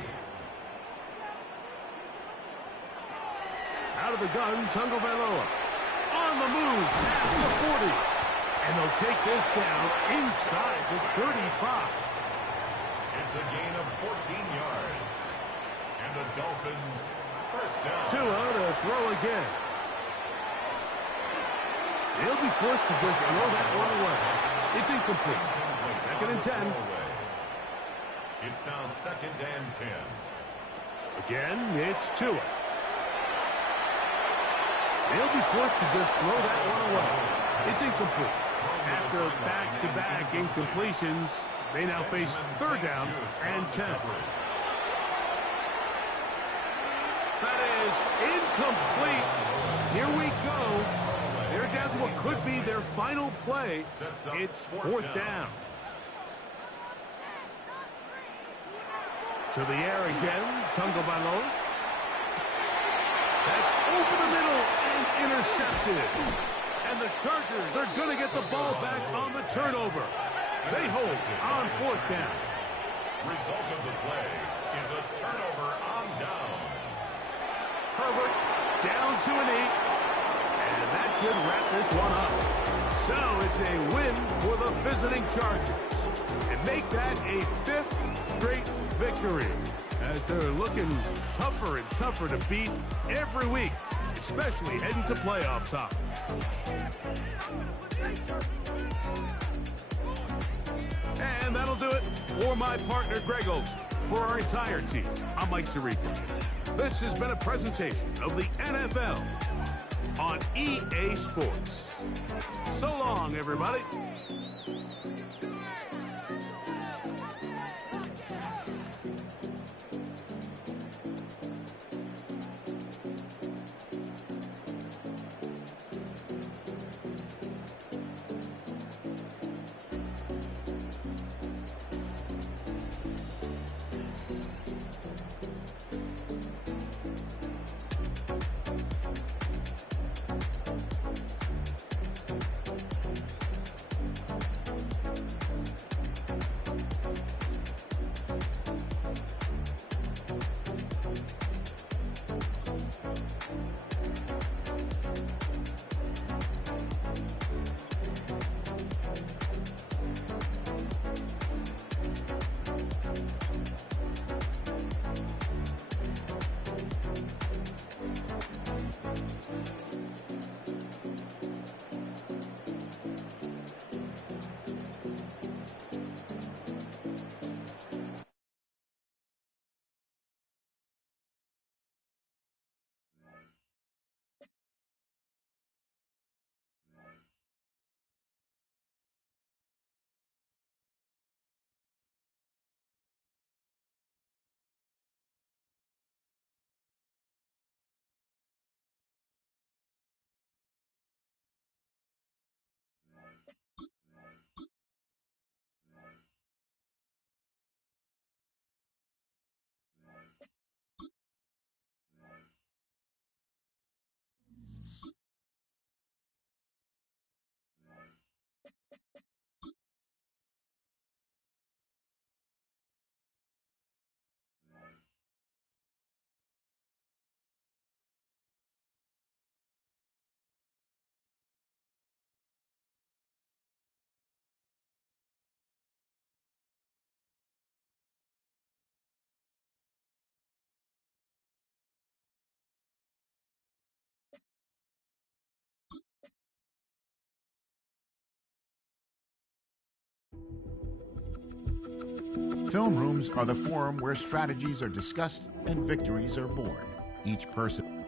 Out of the gun, Tungo Valoa. On the move, past the 40. And they'll take this down inside the 35. It's a gain of 14 yards. And the Dolphins first down. Tua to throw again. They'll be forced to just throw that one away. It's incomplete. Second and 10. It's now second and 10. Again, it's Tua. They'll be forced to just throw that one away. It's incomplete. After back-to-back incompletions, they now face third down and 10. That is incomplete. Here we go. They're down to what could be their final play. It's fourth down. To the air again, Tungo Valoa. That's over the middle and intercepted. And the Chargers are going to get the ball back on the turnover. They hold on fourth down. Result of the play is a turnover on downs. Herbert down to an 8. And that should wrap this one up. So it's a win for the visiting Chargers. And make that a 5th straight victory. As they're looking tougher and tougher to beat every week, especially heading to playoff time. And that'll do it for my partner, Greg Olsen. For our entire team, I'm Mike Tirico. This has been a presentation of the NFL on EA Sports. So long, everybody. Film rooms are the forum where strategies are discussed and victories are born. Each person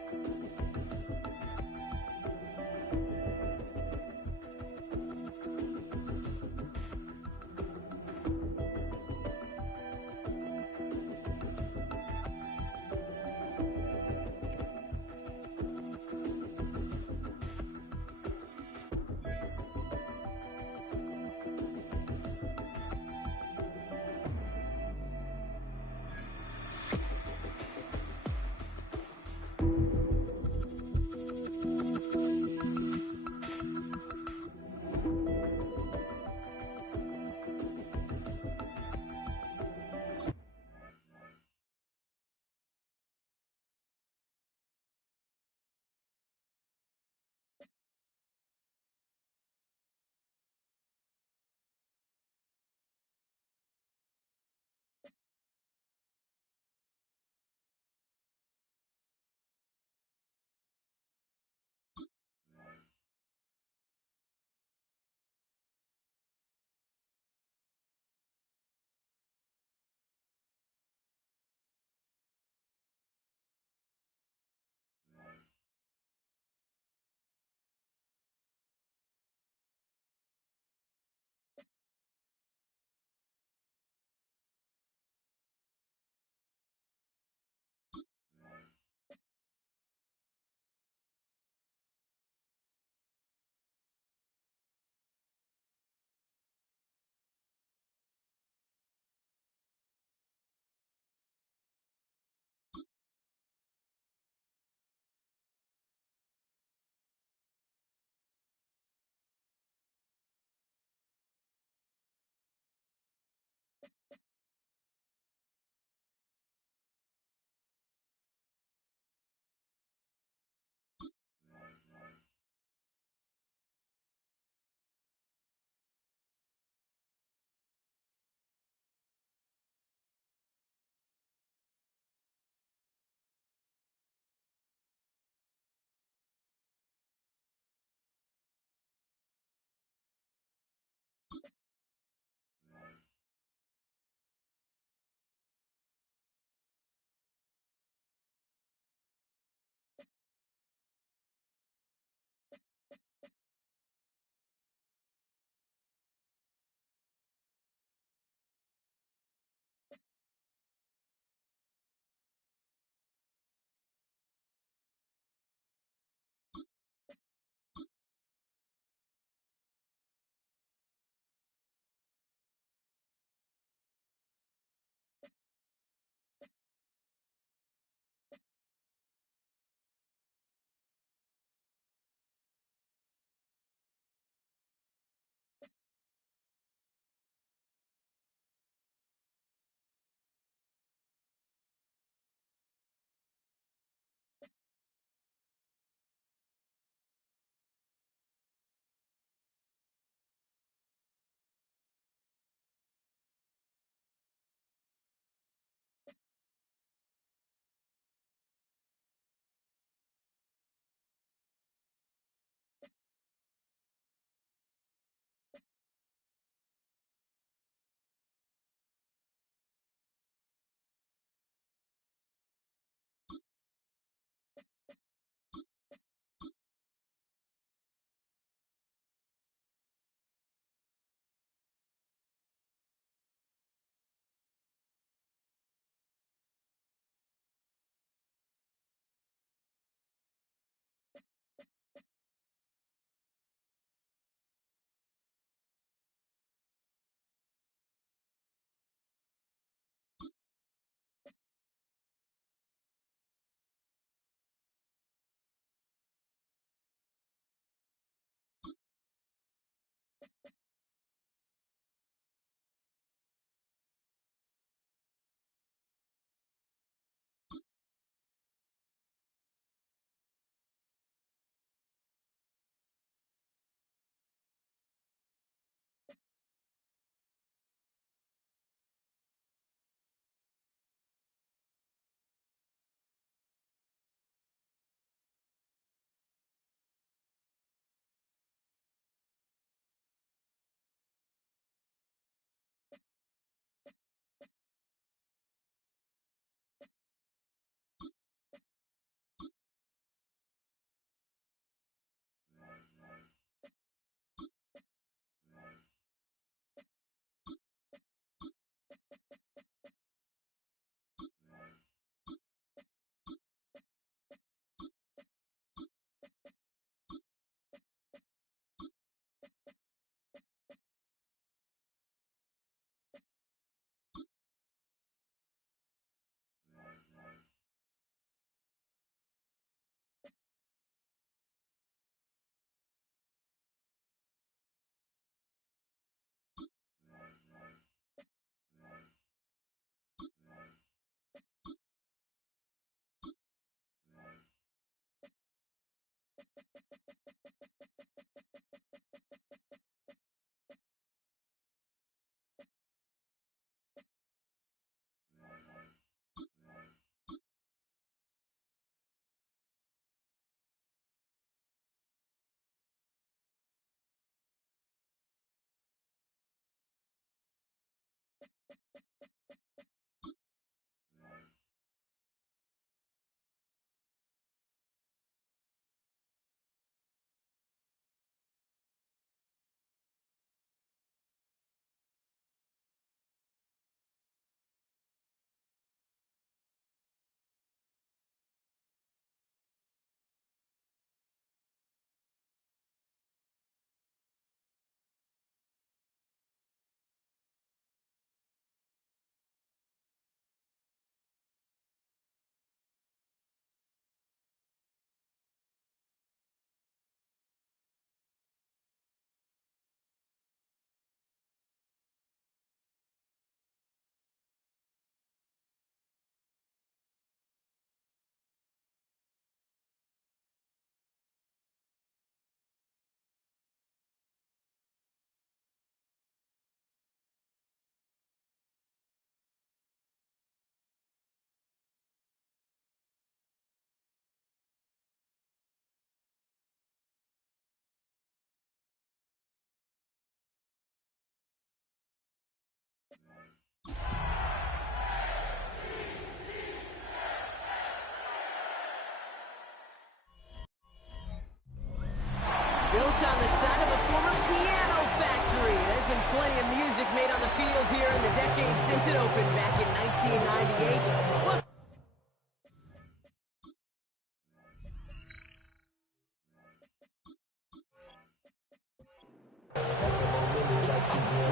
decade since it opened back in 1998. Look.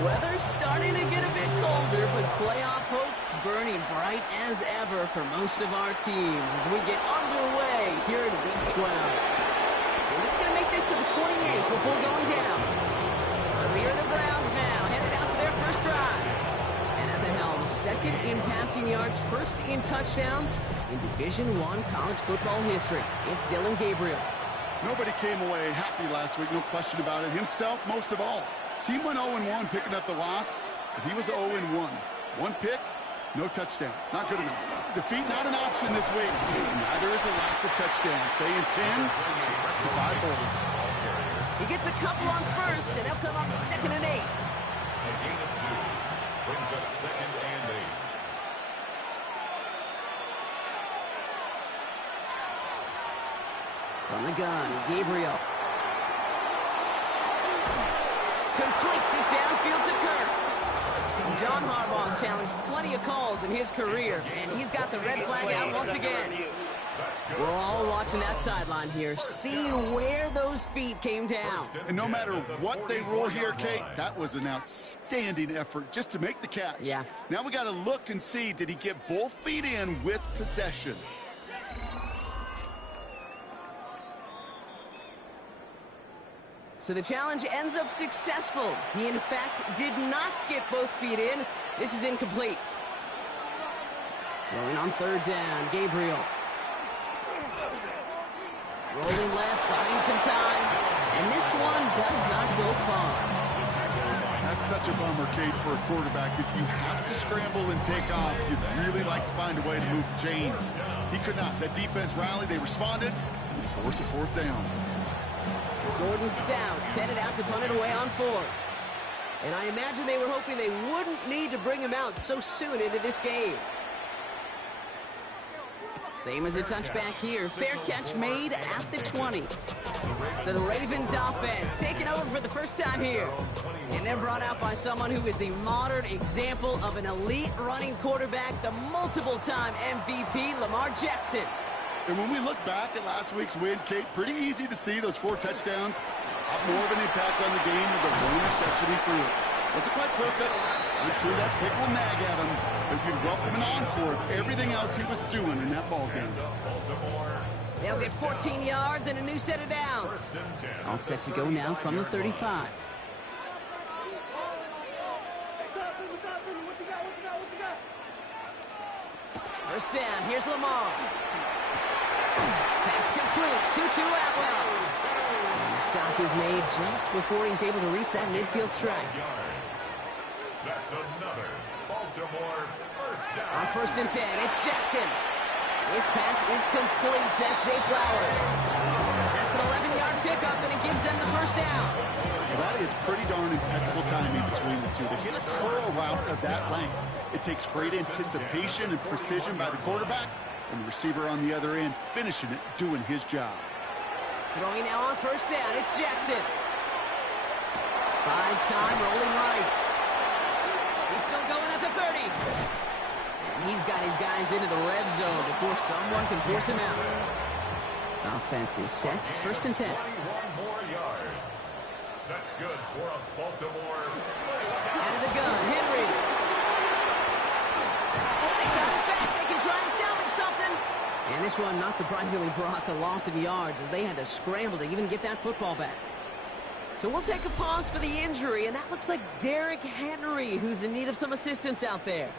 Weather's starting to get a bit colder, but playoff hopes burning bright as ever for most of our teams as we get underway here in Week 12. We're just going to make this to the 28th before going down. So here are the Browns now, headed out for their first drive. And at the helm, second in passing yards, first in touchdowns in Division I college football history. It's Dillon Gabriel. Nobody came away happy last week, no question about it. Himself, most of all. His team went 0-1, picking up the loss, but he was 0-1. One pick, no touchdowns. Not good enough. Defeat not an option this week. Neither is a lack of touchdowns. They intend to rectify both. He gets a couple on first, and they'll come up 2nd and 8. A gain of 2 brings up 2nd and 8. From the gun, Gabriel. Completes it downfield to Kirk. John Harbaugh's challenged plenty of calls in his career, and he's got the red flag out once again. We're all watching that sideline here, seeing where those feet came down. And no matter what they rule here, Kate, that was an outstanding effort just to make the catch. Yeah. Now we got to look and see, did he get both feet in with possession? So the challenge ends up successful. He, in fact, did not get both feet in. This is incomplete. Throwing on 3rd down, Gabriel. Rolling left, buying some time. And this one does not go far. That's such a bummer, Kate, for a quarterback. If you have to scramble and take off, you'd really like to find a way to move the chains. He could not. That defense rallied, they responded, and forced a 4th down. Jordan Stout's headed out to punt it away on 4th. And I imagine they were hoping they wouldn't need to bring him out so soon into this game. Same as a touchback here. Fair catch made at the 20. So the Ravens offense taking over for the first time here. And they're brought out by someone who is the modern example of an elite running quarterback, the multiple-time MVP, Lamar Jackson. And when we look back at last week's win, Kate, pretty easy to see those 4 touchdowns have more of an impact on the game than the 1 interception he threw. Wasn't quite perfect. I'm sure that pick will nag at him, but you'd welcome an encore of everything else he was doing in that ball game. They'll get 14 yards and a new set of downs. All set to go now from the 35. First down, here's Lamar. Pass complete, Tutu Atwell. And the stop is made just before he's able to reach that midfield strike. That's another Baltimore first down. On 1st and 10, it's Jackson. His pass is complete. That's Zay Flowers. That's an 11-yard pickup, and it gives them the first down. Well, that is pretty darn impeccable timing between the two. To hit a curl route of that length, it takes great anticipation and precision by the quarterback, and the receiver on the other end finishing it, doing his job. Throwing now on 1st down, it's Jackson. Buys time, rolling right. He's still going at the 30. And he's got his guys into the red zone before someone can force him out. Offense is set, 1st and 10. 21 more yards. That's good for a Baltimore first down. Out of the gun, Henry. Oh, they got it back. They can try and salvage something. And this one, not surprisingly, Brock, a loss of yards as they had to scramble to even get that football back. So we'll take a pause for the injury, and that looks like Derrick Henry, who's in need of some assistance out there.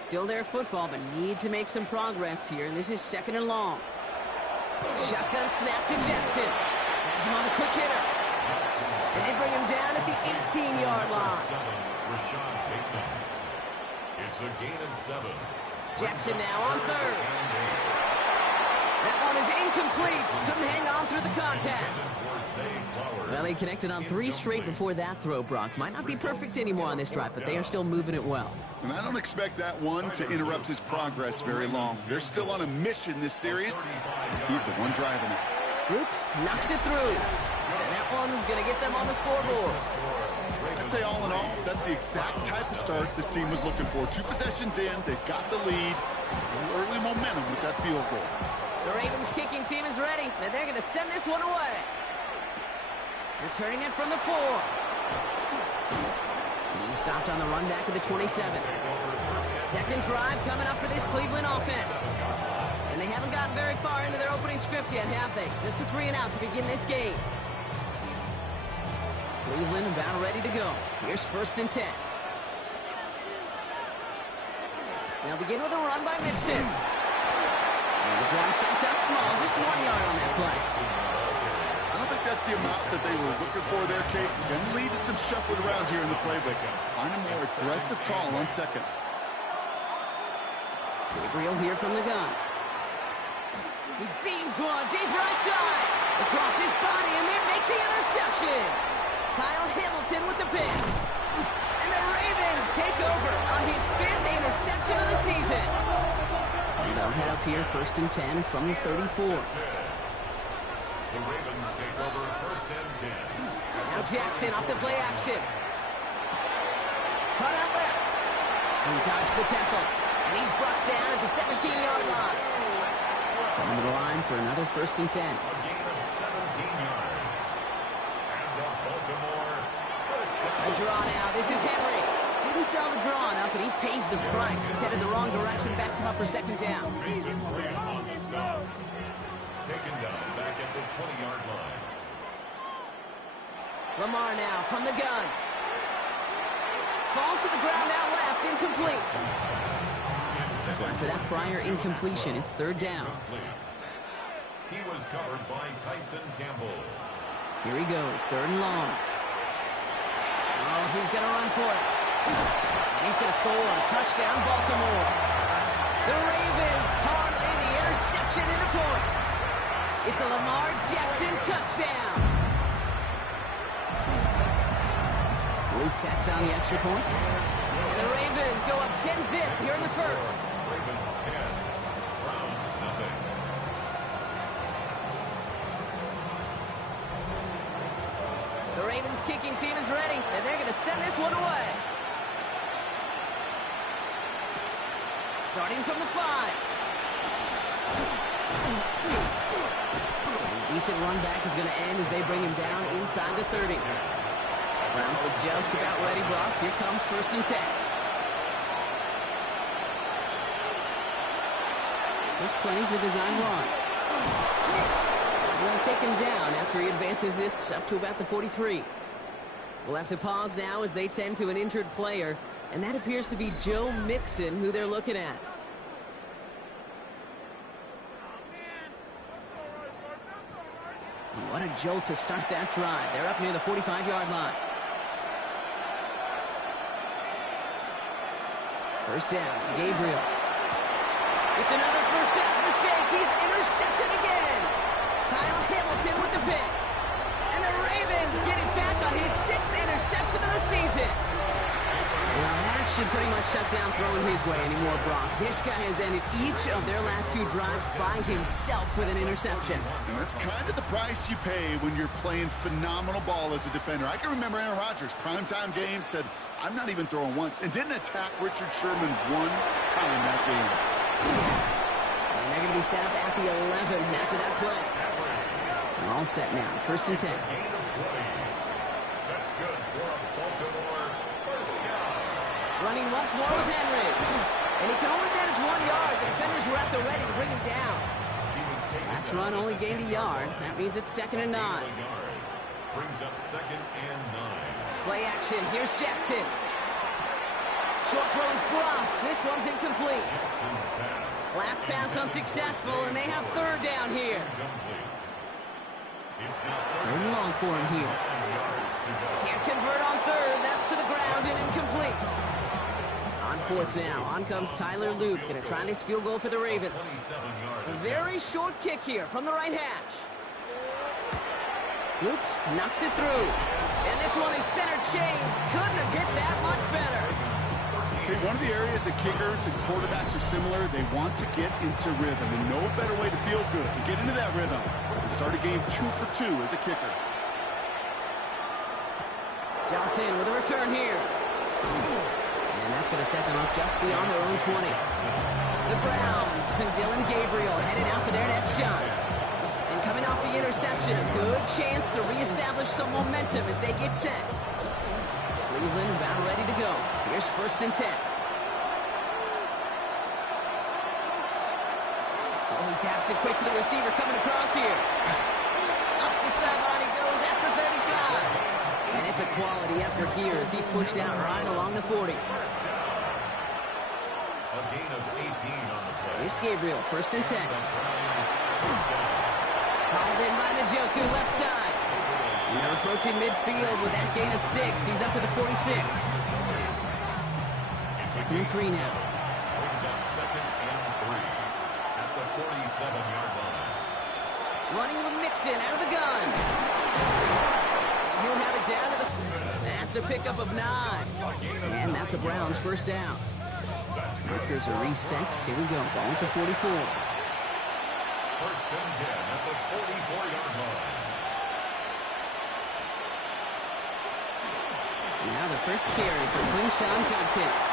Still their football, but need to make some progress here, and this is 2nd and long. Shotgun snap to Jackson. Has him on a quick hitter. And they bring him down at the 18-yard line. Rashad Bateman. It's a gain of 7. Jackson now on 3rd. That one is incomplete. Couldn't hang on through the contact. Well, they connected on 3 straight before that throw, Brock. Might not be perfect anymore on this drive, but they are still moving it well. And I don't expect that one to interrupt his progress very long. They're still on a mission this series. He's the one driving it. Group knocks it through. And that one is going to get them on the scoreboard. That's say all in all, that's the exact type of start this team was looking for. 2 possessions in, they've got the lead. Early momentum with that field goal. The Ravens kicking team is ready, and they're going to send this one away. Returning it from the 4. He stopped on the run back of the 27. Second drive coming up for this Cleveland offense. And they haven't gotten very far into their opening script yet, have they? Just a 3 and out to begin this game. Cleveland about ready to go. Here's 1st and 10. They'll begin with a run by Mixon. And the drive starts out small, just 1 yard on that play. I don't think that's the amount that they were looking for there, Kate. And lead to some shuffling around here in the playbook. Find a more aggressive call on 2nd. Gabriel here from the gun. He beams one deep right side. Across his body, and they make the interception. Kyle Hamilton with the pick. And the Ravens take over on his 5th interception of the season. So they'll head up here 1st and 10 from the 34. The Ravens take over 1st and 10. Now Jackson off the play action. Cut out left. He dodged the tackle. And he's brought down at the 17-yard line. Coming to the line for another 1st and 10. A gain of 17 yards. And the Baltimore first down. A draw now. This is Henry. Didn't sell the draw enough, and he pays the price. He's headed the wrong direction. Backs him up for 2nd down. Mason Graham on the stop. Taken down back at the 20-yard line. Lamar now from the gun. Falls to the ground out left. Incomplete. So after that prior incompletion, it's 3rd down. He was covered by Tyson Campbell. Here he goes, 3rd and long. Oh, he's going to run for it. He's going to score a touchdown, Baltimore. The Ravens parlay the interception into points. It's a Lamar Jackson touchdown. Luke tacks on the extra point. And the Ravens go up 10-zip here in the 1st. Ravens 10, Browns nothing. The Ravens kicking team is ready, and they're going to send this one away. Starting from the 5. A decent run back is going to end as they bring him down inside the 30. Browns look just about ready, Brock. Here comes 1st and 10. There's plenty to design run. They'll take him down after he advances this up to about the 43. We'll have to pause now as they tend to an injured player, and that appears to be Joe Mixon, who they're looking at. And what a jolt to start that drive. They're up near the 45-yard line. 1st down, Gabriel. It's another 1st down mistake. He's intercepted again. Kyle Hamilton with the pick. And the Ravens get it back on his 6th interception of the season. Well, that should pretty much shut down throwing his way anymore, Brock. This guy has ended each of their last 2 drives by himself with an interception. And that's kind of the price you pay when you're playing phenomenal ball as a defender. I can remember Aaron Rodgers, primetime game, said, I'm not even throwing once, and didn't attack Richard Sherman 1 time that game. And they're going to be set up at the 11 after that play. They're all set now, 1st and 10. Gain of 20. That's good for a Baltimore first down. Running once more with Henry. And he can only manage 1 yard. The defenders were at the ready to bring him down. He was taken Last down run only at the gained a yard. That means it's 2nd and 9. yard. Brings up 2nd and 9. Play action. Here's Jackson. Short throw is dropped. This one's incomplete. Jackson's pass. Last pass unsuccessful, and they have 3rd down here. Incomplete. It's now 3rd and long for him here. yards to go. Can't convert on 3rd. That's to the ground and incomplete. On 4th now. On comes Tyler Luke. Going to try this field goal for the Ravens. 27-yard A very short kick here from the right hash. Luke knocks it through. And this one is center chains. Couldn't have hit that much better. Okay, one of the areas that kickers and quarterbacks are similar, they want to get into rhythm. And no better way to feel good to get into that rhythm and start a game 2 for 2 as a kicker. Johnson with a return here. And that's going to set them up just beyond their own 20. The Browns and Dylan Gabriel headed out for their next shot. And coming off the interception, a good chance to reestablish some momentum as they get set. Cleveland about ready to go. Here's 1st and 10. Oh, he taps it quick to the receiver coming across here. Up the sideline he goes at the 35. And it's a quality effort here as he's pushed out right along the 40. A gain of 18 on the play. Here's Gabriel, 1st and 10. Hauled in by Njoku, left side. And they're approaching midfield with that gain of 6. He's up to the 46. 2nd and 3 now. Brings up 2nd and 3 at the 47-yard line. Running with Mixon out of the gun. He'll have it down to the... That's a pickup of 9. And that's a Browns 1st down. Markers are reset. Here we go. Ball at the 44. 1st and 10 at the 44-yard line. Now the first carry for Quinshon Judkins.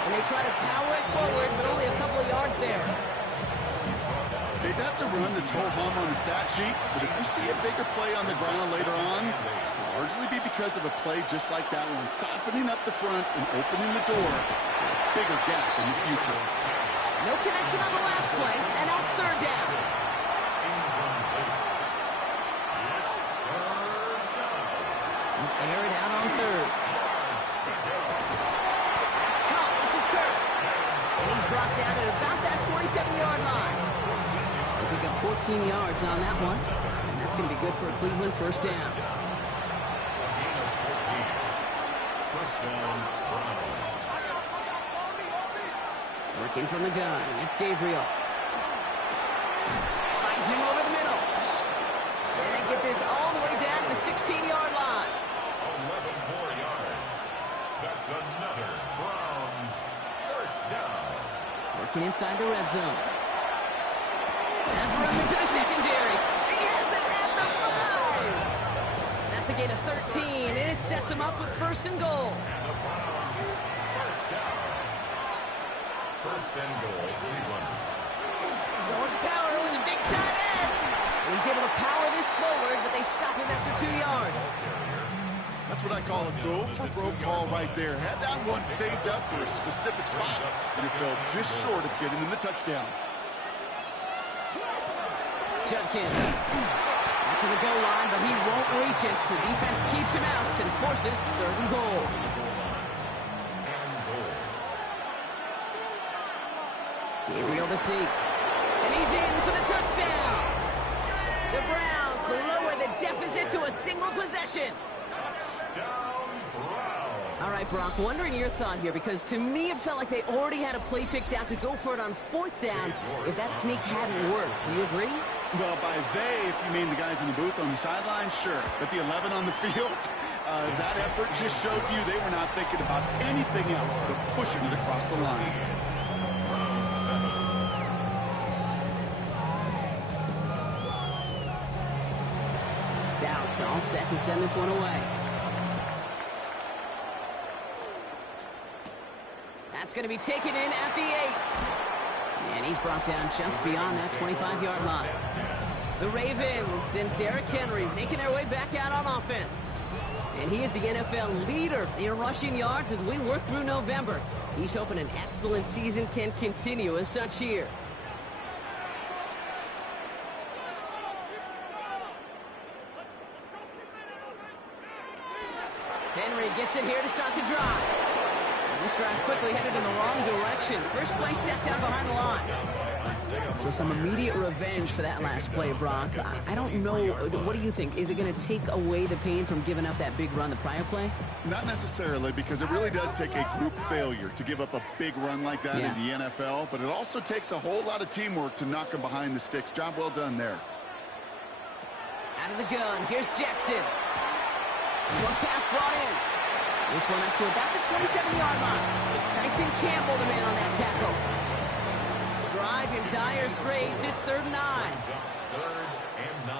And they try to power it forward, but only a couple of yards there. Okay, that's a run that's ho-hum on the stat sheet, but if you see a bigger play on the ground later on, it'll largely be because of a play just like that one, softening up the front and opening the door for a bigger gap in the future. No connection on the last play, and now it's 3rd down. Air it out on 3rd. That's caught. This is Kirk. And he's brought down at about that 27-yard line. They pick up 14 yards on that one. And that's going to be good for a Cleveland 1st down. Working from the gun. It's Gabriel. Finds him over the middle. And they get this all the way down to the 16-yard line. 11 more yards. That's another Browns 1st down. Working inside the red zone. Has room into the secondary. He has it at the 5. That's a gain of 13, and it sets him up with 1st and goal. And the Browns 1st down. 1st and goal, Cleveland. Going power with the big tight end. And he's able to power this forward, but they stop him after 2 yards. That's what I call a go-for-broke call right there. Had that one saved up for a specific spot, and it fell just short of getting him the touchdown. Judkins out to the goal line, but he won't reach it. The defense keeps him out and forces 3rd and goal. Gabriel the sneak. And he's in for the touchdown. The Browns lower the deficit to a single possession. All right, Brock, wondering your thought here, because to me it felt like they already had a play picked out to go for it on 4th down if that sneak hadn't worked. Do you agree? Well, by they, if you mean the guys in the booth on the sideline, sure. But the 11 on the field, that effort just showed you they were not thinking about anything else but pushing it across the line. Stout all set to send this one away. That's going to be taken in at the 8. And he's brought down just beyond that 25-yard line. The Ravens and Derrick Henry making their way back out on offense. And he is the NFL leader in rushing yards as we work through November. He's hoping an excellent season can continue as such here. Henry gets it here to start the drive. And this drive's quickly headed in the wrong direction. First play set down behind the line. So some immediate revenge for that last play, Brock. I don't know. What do you think? Is it going to take away the pain from giving up that big run the prior play? Not necessarily, because it really does take a group failure to give up a big run like that in the NFL. But it also takes a whole lot of teamwork to knock them behind the sticks. Job well done there. Out of the gun. Here's Jackson. Short pass brought in. This one up to about the 27-yard line. Tyson Campbell, the man on that tackle. Drive in dire straits. It's 3rd and 9. 3rd and 9.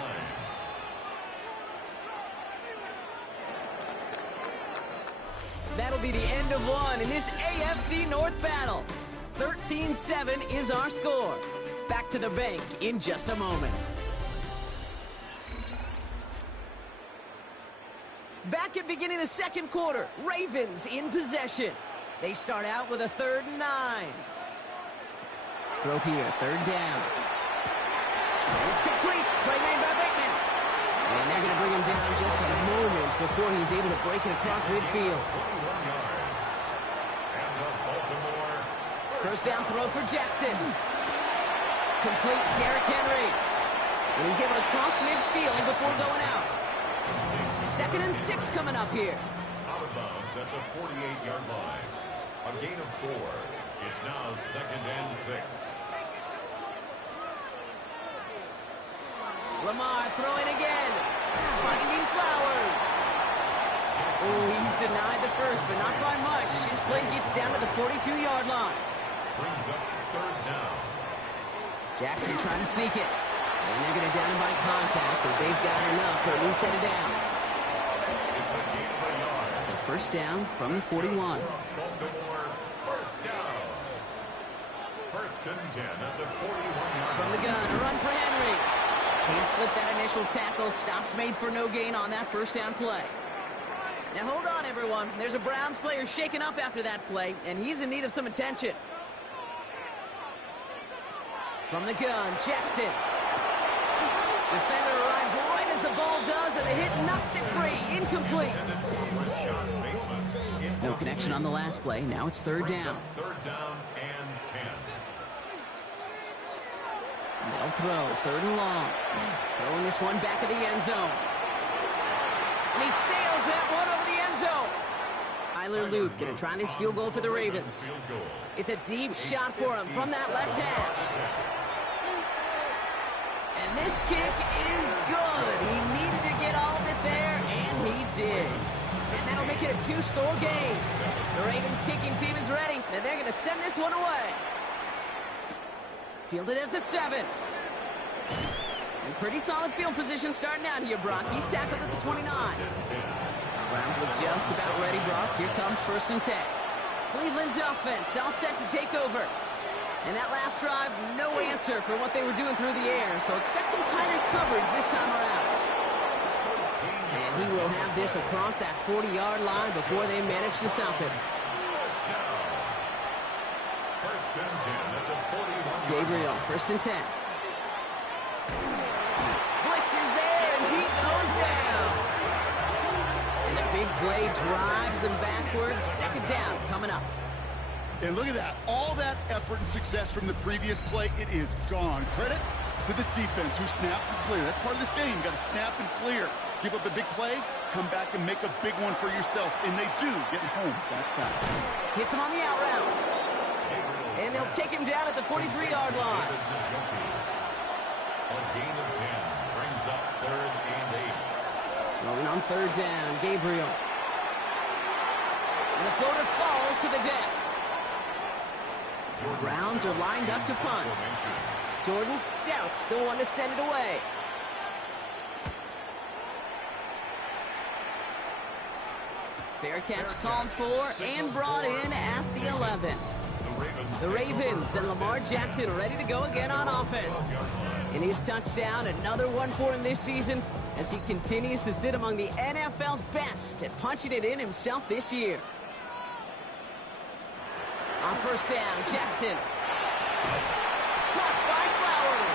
that'll be the end of one in this AFC North battle. 13-7 is our score. Back to the bank in just a moment. Back at beginning of the second quarter, Ravens in possession. They start out with a 3rd and 9. Throw here, 3rd down. It's complete. Play made by Bateman. And they're going to bring him down just a moment before he's able to break it across midfield. 1st down throw for Jackson. Complete, Derrick Henry. And he's able to cross midfield before going out. 2nd and 6 coming up here. Out of bounds at the 48-yard line. A gain of 4. It's now 2nd and 6. Lamar throwing again. Finding Flowers. Oh, he's denied the first, but not by much. His play gets down to the 42-yard line. Brings up 3rd down. Jackson trying to sneak it. And they're going to down him by contact as they've got enough for a new set of downs. It's a gain of a yard. So 1st down from the 41. Baltimore, 1st down. 1st and 10 at the 41-yard From the line. gun, a run for Henry. Can't slip that initial tackle. Stops made for no gain on that 1st down play. Now hold on, everyone. There's a Browns player shaken up after that play, and he's in need of some attention. From the gun, Jackson. Defender arrives right as the ball does, and the hit knocks it free. Incomplete. No connection on the last play. Now it's 3rd down. 3rd down and 10. They'll throw, 3rd and long. Throwing this one back of the end zone. And he sails that one over the end zone. Tyler Luke going to try this field goal for the Ravens. It's a deep shot for him from that left hash. And this kick is good. He needed to get all of it there, and he did. And that'll make it a 2-score game. The Ravens kicking team is ready, and they're going to send this one away. Fielded at the 7. And pretty solid field position starting out here, Brock. He's tackled at the 29. Browns look just about ready, Brock. Here comes 1st and 10. Cleveland's offense all set to take over. And that last drive, no answer for what they were doing through the air. So expect some tighter coverage this time around. And he will have this across that 40-yard line before they manage to stop him. 1st and 10 at the 41. Gabriel, 1st and 10. Blitz is there, and he goes down. And the big play drives them backwards. 2nd down coming up. And look at that. All that effort and success from the previous play, it is gone. Credit to this defense who snapped and cleared. That's part of this game. You got to snap and clear. Give up a big play, come back and make a big one for yourself. And they do get home that side. Hits him on the out route. And they'll take him down at the 43-yard line. A gain of 10 brings up 3rd and 8. Rolling on 3rd down, Gabriel. And the floater falls to the deck. Browns are lined up to punt. Jordan Stout's the one to send it away. Fair catch called for and brought in at the 11. The Ravens and Lamar Jackson ready to go again on offense. And his touchdown, another one for him this season as he continues to sit among the NFL's best at punching it in himself this year. On 1st down, Jackson. Caught by Flowers.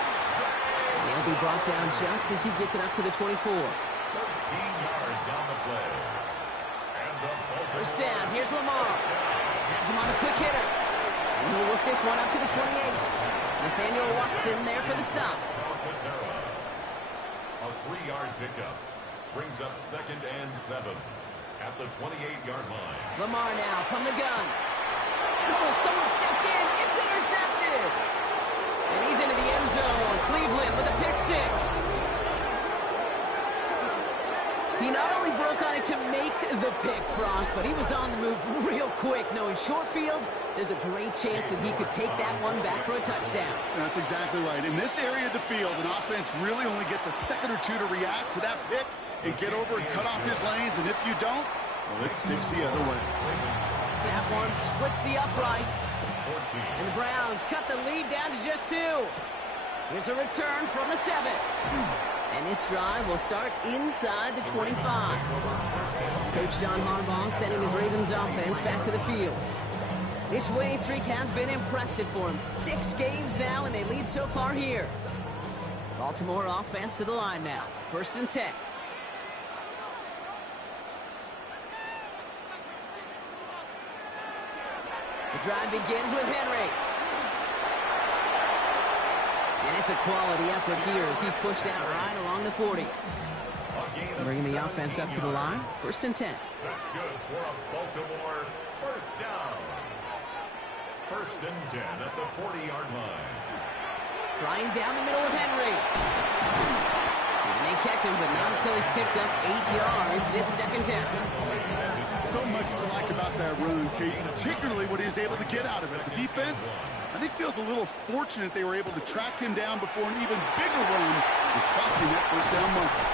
And he'll be brought down just as he gets it up to the 24. 13 yards on the play. And the 1st down, here's Lamar. Has him on a quick hitter. And he'll work this one up to the 28. Nathaniel Watson there for the stop. A 3-yard pickup brings up 2nd and 7 at the 28-yard line. Lamar now from the gun. Oh, someone stepped in. It's intercepted. And he's into the end zone. Cleveland with a pick 6. He not only broke on it to make the pick, Brock, but he was on the move real quick. Knowing short field, there's a great chance that he could take that one back for a touchdown. That's exactly right. In this area of the field, an offense really only gets a second or two to react to that pick and get over and cut off his lanes. And if you don't, Well, it's 6 the other way. That one splits the uprights. And the Browns cut the lead down to just 2. Here's a return from the 7. And this drive will start inside the 25. Coach John Harbaugh sending his Ravens offense back to the field. This winning streak has been impressive for him. 6 games now, and they lead so far here. Baltimore offense to the line now. 1st and 10. The drive begins with Henry. And it's a quality effort here as he's pushed out right along the 40. Bringing the offense up to the line. 1st and 10. That's good for a Baltimore first down. 1st and 10 at the 40-yard line. Flying down the middle with Henry. And they catch him, but not until he's picked up 8 yards. It's 2nd down. So much to like about that run, Kate, particularly what he was able to get out of it. The defense, I think, feels a little fortunate they were able to track him down before an even bigger run and crossing that first down marker.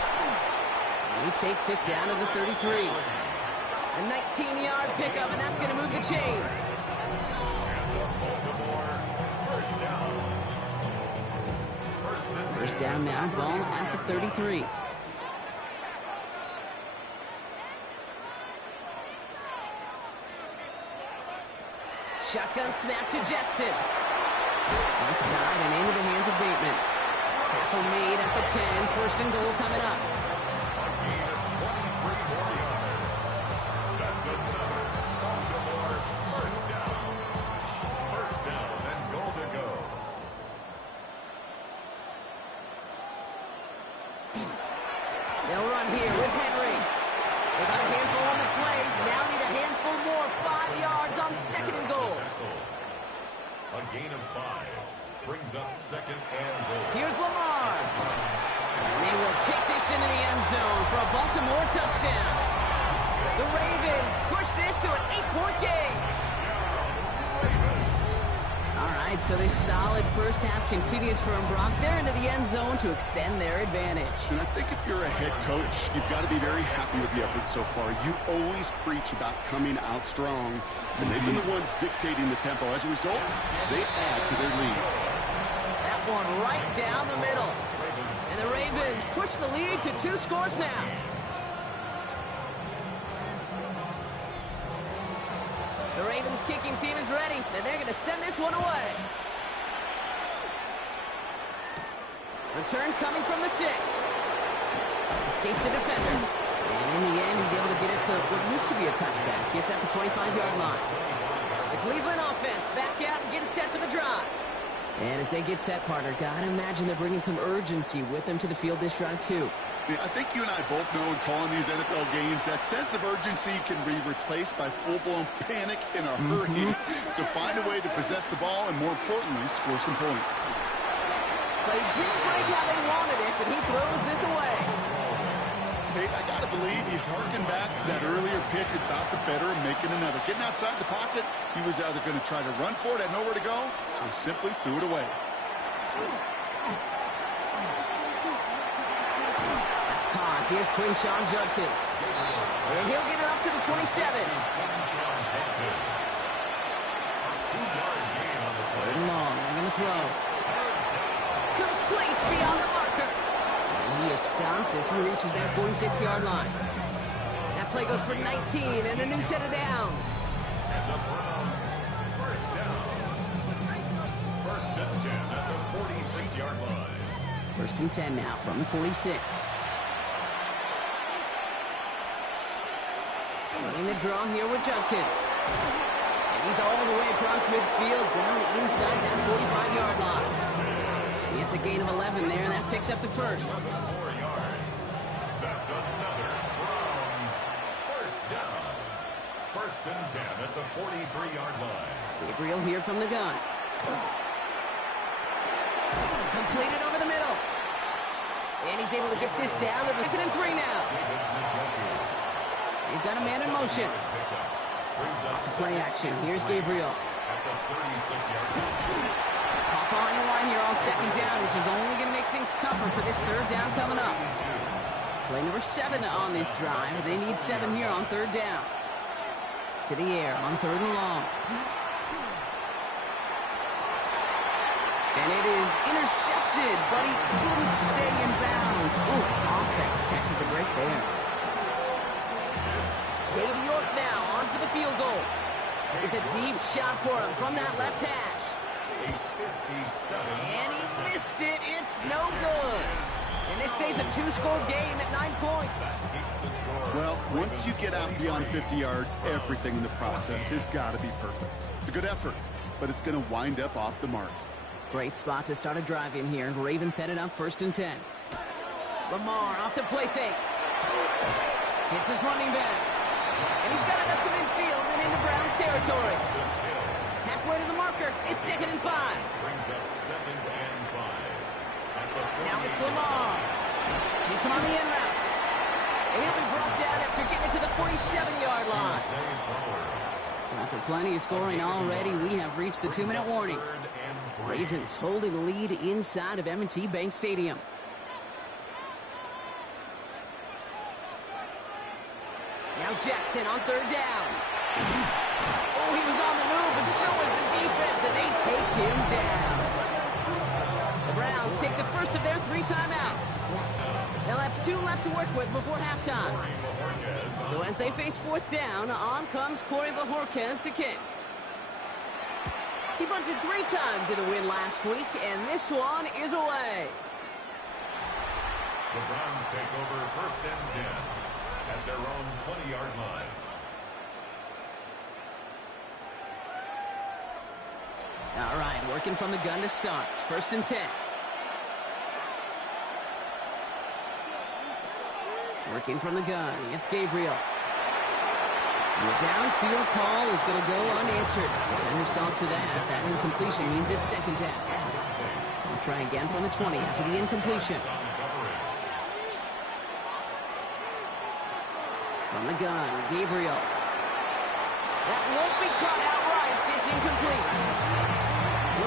He takes it down to the 33. A 19-yard pickup, and that's going to move the chains. First down now, ball at the 33. Shotgun snap to Jackson. Outside and into the hands of Bateman. Tackle made at the 10. 1st and goal coming up. That's another Baltimore first down. 1st down and goal to go. They'll run here with Henry. They got a handful on the play. Now need a handful more. 5 yards on 2nd and goal. A gain of 5 brings up 2nd and goal. Here's Lamar. And they will take this into the end zone for a Baltimore touchdown. The Ravens push this to an 8-point game. All right, so this solid first half continues from Brock. They're into the end zone to extend their advantage. And I think if you're a head coach, you've got to be very happy with the effort so far. You always preach about coming out strong, and they've been the ones dictating the tempo. As a result, they add to their lead. That one right down the middle. And the Ravens push the lead to 2 scores now. The Ravens kicking team is ready, and they're going to send this one away. Return coming from the 6. Escapes the defender. And in the end, he's able to get it to what used to be a touchback. It's at the 25-yard line. The Cleveland offense back out and getting set for the drive. And as they get set, partner, gotta imagine they're bringing some urgency with them to the field this drive, too. Yeah, I think you and I both know in calling these NFL games that sense of urgency can be replaced by full-blown panic in a hurry. So find a way to possess the ball and, more importantly, score some points. They didn't break how they wanted it, and he throws this away. Kate, I got to believe he harkened back to that earlier pick and thought the better of making another. Getting outside the pocket, he was either going to try to run for it, had nowhere to go, so he simply threw it away. That's caught. Here's Quinshawn Judkins. And he'll get it up to the 27. Third and long. They're going to throw. Complete beyond the marker. And he is stopped as he reaches that 46-yard line. That play goes for 19 and a new set of downs. And the Browns first down. 1st and 10 at the 46-yard line. 1st and 10 now from the 46. Running the draw here with Judkins. And he's all the way across midfield down inside that 45-yard line. It's a gain of 11 there, and that picks up the first. 7 more yards. That's another Browns first down. 1st and 10 at the 43-yard line. Gabriel here from the gun. Completed over the middle. And he's able to get this down to the 2nd and 3 now. He's got a man in motion. Off the play action. Here's Gabriel. At the 36-yard line. Caught behind the line here on 2nd down, which is only going to make things tougher for this 3rd down coming up. Play number 7 on this drive. They need 7 here on third down. To the air on third and long. And it is intercepted, but he couldn't stay in bounds. Ooh, offense catches a break there. Davey York now on for the field goal. It's a deep shot for him from that left hash. And he missed it. It's no good. And this stays a 2-score game at 9 points. Well, once you get out beyond 50 yards, everything in the process has got to be perfect. It's a good effort, but it's going to wind up off the mark. Great spot to start a drive in here. Ravens set it up 1st and 10. Lamar off the play fake. Hits his running back. And he's got it up to midfield and into Browns territory. Halfway to the marker. It's 2nd and 5. Brings up 2nd and 5. Now it's Lamar. Hits him on the end route. And he'll be brought down after getting it to the 47-yard line. So after plenty of scoring already, we have reached the 2-minute warning. Ravens holding the lead inside of M&T Bank Stadium. Now Jackson on third down. Oh, he was on the move, and so was the defense, and they take him down. The Browns take the first of their 3 timeouts. They'll have 2 left to work with before halftime. So as they face 4th down, on comes Corey Bojorquez to kick. He bunted 3 times in the win last week, and this one is away. The Browns take over 1st and 10 at their own 20-yard line. All right, working from the gun to start. 1st and 10. Working from the gun. It's Gabriel. And the downfield call is going to go unanswered. Defender saw to that. That incompletion means it's 2nd down. We'll try again from the 20 after the incompletion. From the gun, Gabriel. That won't be caught outright. It's incomplete.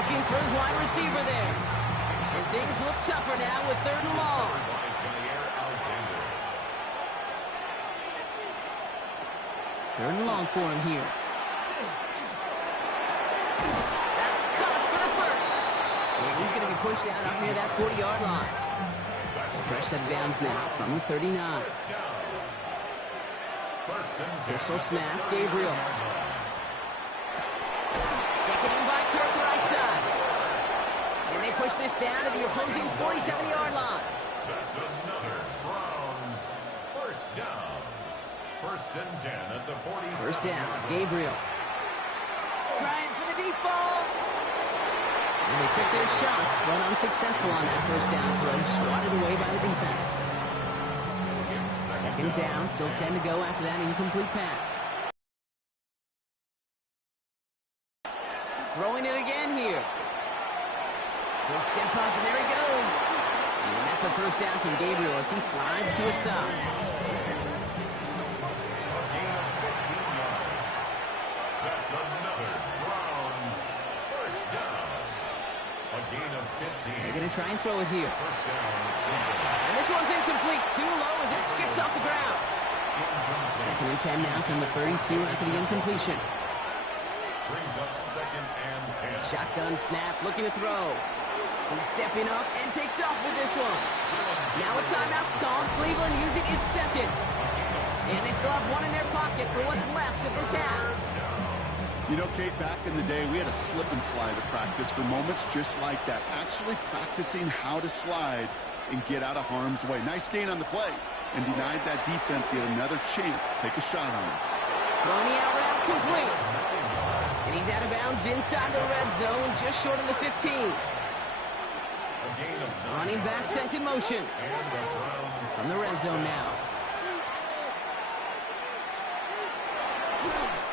Looking for his wide receiver there. And things look tougher now with 3rd and long. 3rd and long for him here. That's caught for the first. And he's going to be pushed out up near that 40-yard line. So fresh set of downs now from the 39. Pistol snap, Gabriel. Taken in by Kirk right side. And they push this down to the opposing 47-yard line. That's another Browns 1st down. 1st and 10 at the 47. 1st down, Gabriel. Trying for the deep ball. And they took their shots, but unsuccessful on that 1st down throw, swatted away by the defense. 2nd down, still 10 to go after that incomplete pass. Throwing it again here. He'll step up, and there he goes. And that's a 1st down from Gabriel as he slides to a stop. That's another Browns 1st down. A gain of 15. They're going to try and throw it here. 1st down. And this one's incomplete. Too low as it skips off the ground. 2nd and 10 now from the 32 after the incompletion. Brings up 2nd and 10. Shotgun snap, looking to throw. He's stepping up and takes off with this one. Now a timeout's called. Cleveland using its 2nd. And they still have 1 in their pocket for what's left of this half. You know, Kate, back in the day, we had a slip and slide at practice for moments just like that. Actually practicing how to slide and get out of harm's way. Nice gain on the play. And denied that defense yet another chance to take a shot on him. Throwing the out route complete. And he's out of bounds inside the red zone, just short of the 15. Running back sent in motion. From the red zone now.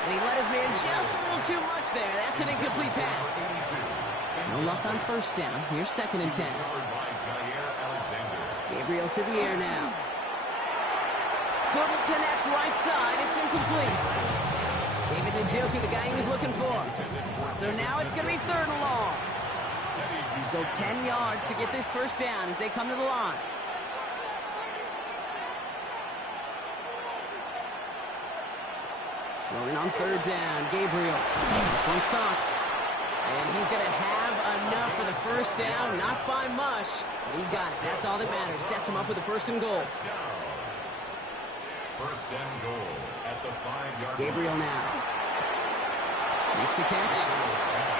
And he let his man just a little too much there. That's an incomplete pass. No luck on 1st down. Here's 2nd and 10. Gabriel to the air now. Couldn't connect right side. It's incomplete. David Njoku, the guy he was looking for. So now it's going to be 3rd and long. Still 10 yards to get this 1st down as they come to the line. Rolling on third down, Gabriel. This one's caught. And he's going to have enough for the first down, not by much, but he got it. That's all that matters. Sets him up with a first and goal. First and goal at the 5-yard line. Gabriel now. Makes the catch.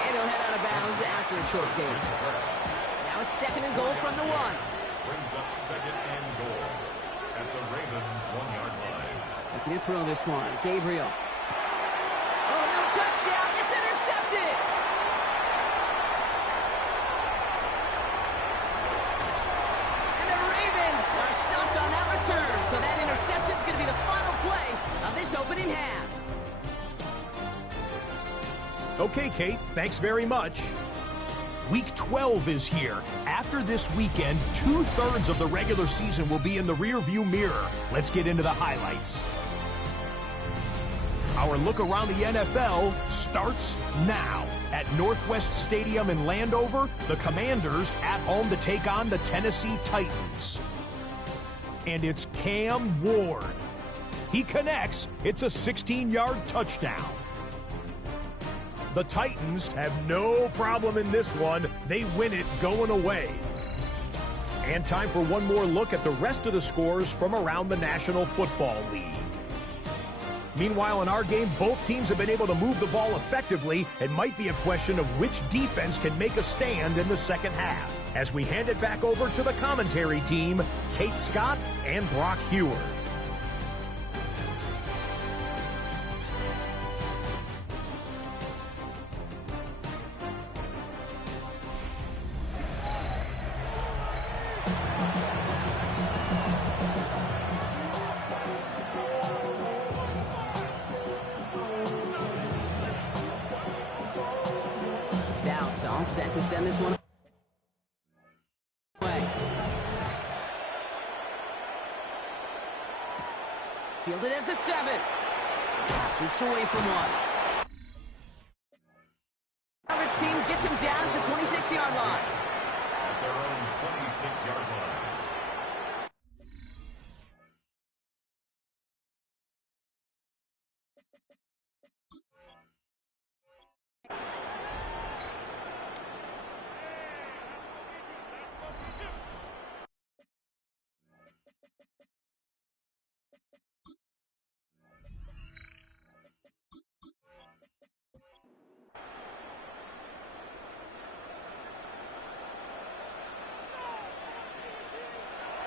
And he'll head out of bounds after a short gain. Now it's second and goal from the 1. Brings up second and goal at the Ravens' 1-yard line. Looking to throw this one. Gabriel. Oh, no touchdown. It's intercepted. And the Ravens are stopped on that return. So that interception is going to be the final play of this opening half. Okay, Kate, thanks very much. Week 12 is here. After this weekend, 2/3 of the regular season will be in the rearview mirror. Let's get into the highlights. Our look around the NFL starts now. At Northwest Stadium in Landover, the Commanders at home to take on the Tennessee Titans. And it's Cam Ward. He connects. It's a 16-yard touchdown. The Titans have no problem in this one. They win it going away. And time for one more look at the rest of the scores from around the National Football League. Meanwhile, in our game, both teams have been able to move the ball effectively. It might be a question of which defense can make a stand in the second half. As we hand it back over to the commentary team, Kate Scott and Brock Huard. Stout all set to send this one away. Fielded at the 7. Shoots away from one. Coverage team gets him down at the 26-yard line. At their own 26-yard line.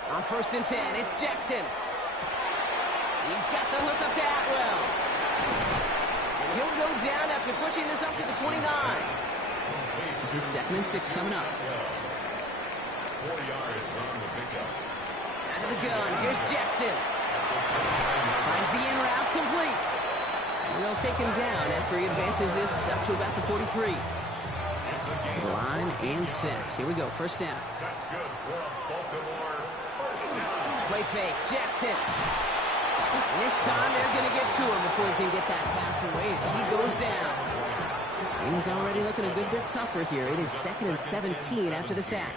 On 1st and 10, it's Jackson. He's got the hook up to Atwell. And he'll go down after pushing this up to the 29. This is 2nd and 6 coming up. 4 yards on the pickup. Out of the gun, here's Jackson. Finds the in route complete. And they'll take him down after he advances this up to about the 43. To the line and set. Here we go, first down. That's good for a Baltimore first down. Play fake, Jackson. And this time they're going to get to him before he can get that pass away as he goes down. Things already looking a good bit tougher here. It is 2nd and 17 after the sack.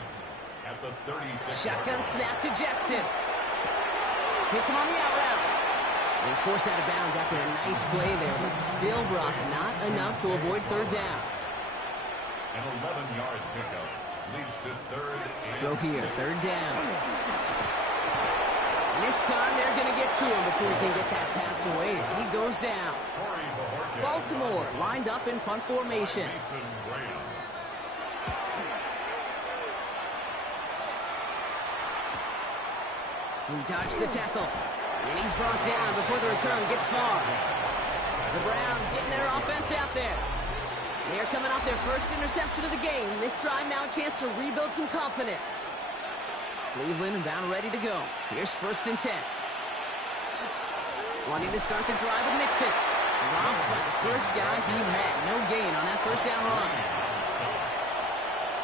At the 36. Shotgun snap to Jackson. Hits him on the out route. And he's forced out of bounds after a nice play there, but still, Brock, not enough to avoid third down. An 11-yard pickup leads to 3rd and Throw here, 3rd down. And this time they're going to get to him before he can get that pass away as he goes down. Baltimore lined up in punt formation. Mason Graham. He dodged the tackle. And he's brought down before the return gets far. The Browns getting their offense out there. They're coming off their first interception of the game. This drive now a chance to rebuild some confidence. Cleveland about ready to go. Here's 1st and 10. Wanting to start the drive with Mixon. Robbed by the first guy he met. No gain on that first down run.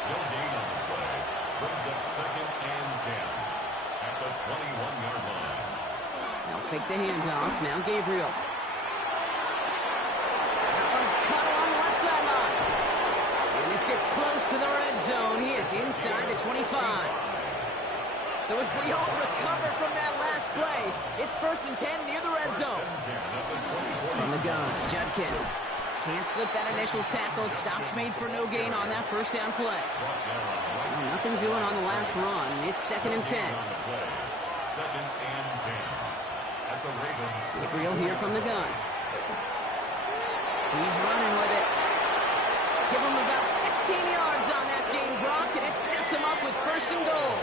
No gain on the play. Brings up 2nd and 10 at the 21-yard line. Now fake the handoff. Now Gabriel. That one's cut along the left sideline. And this gets close to the red zone. He is inside the 25. So as we all recover from that last play, it's 1st and 10 near the red zone. From the gun, Judkins. Can't slip that initial tackle. Stops made for no gain on that first down play. Well, nothing doing on the last run. It's 2nd and 10. 2nd and 10. At the Ravens. Gabriel here from the gun. He's running with it. Give him about 16 yards on that gain, Brock, and it sets him up with 1st and goal.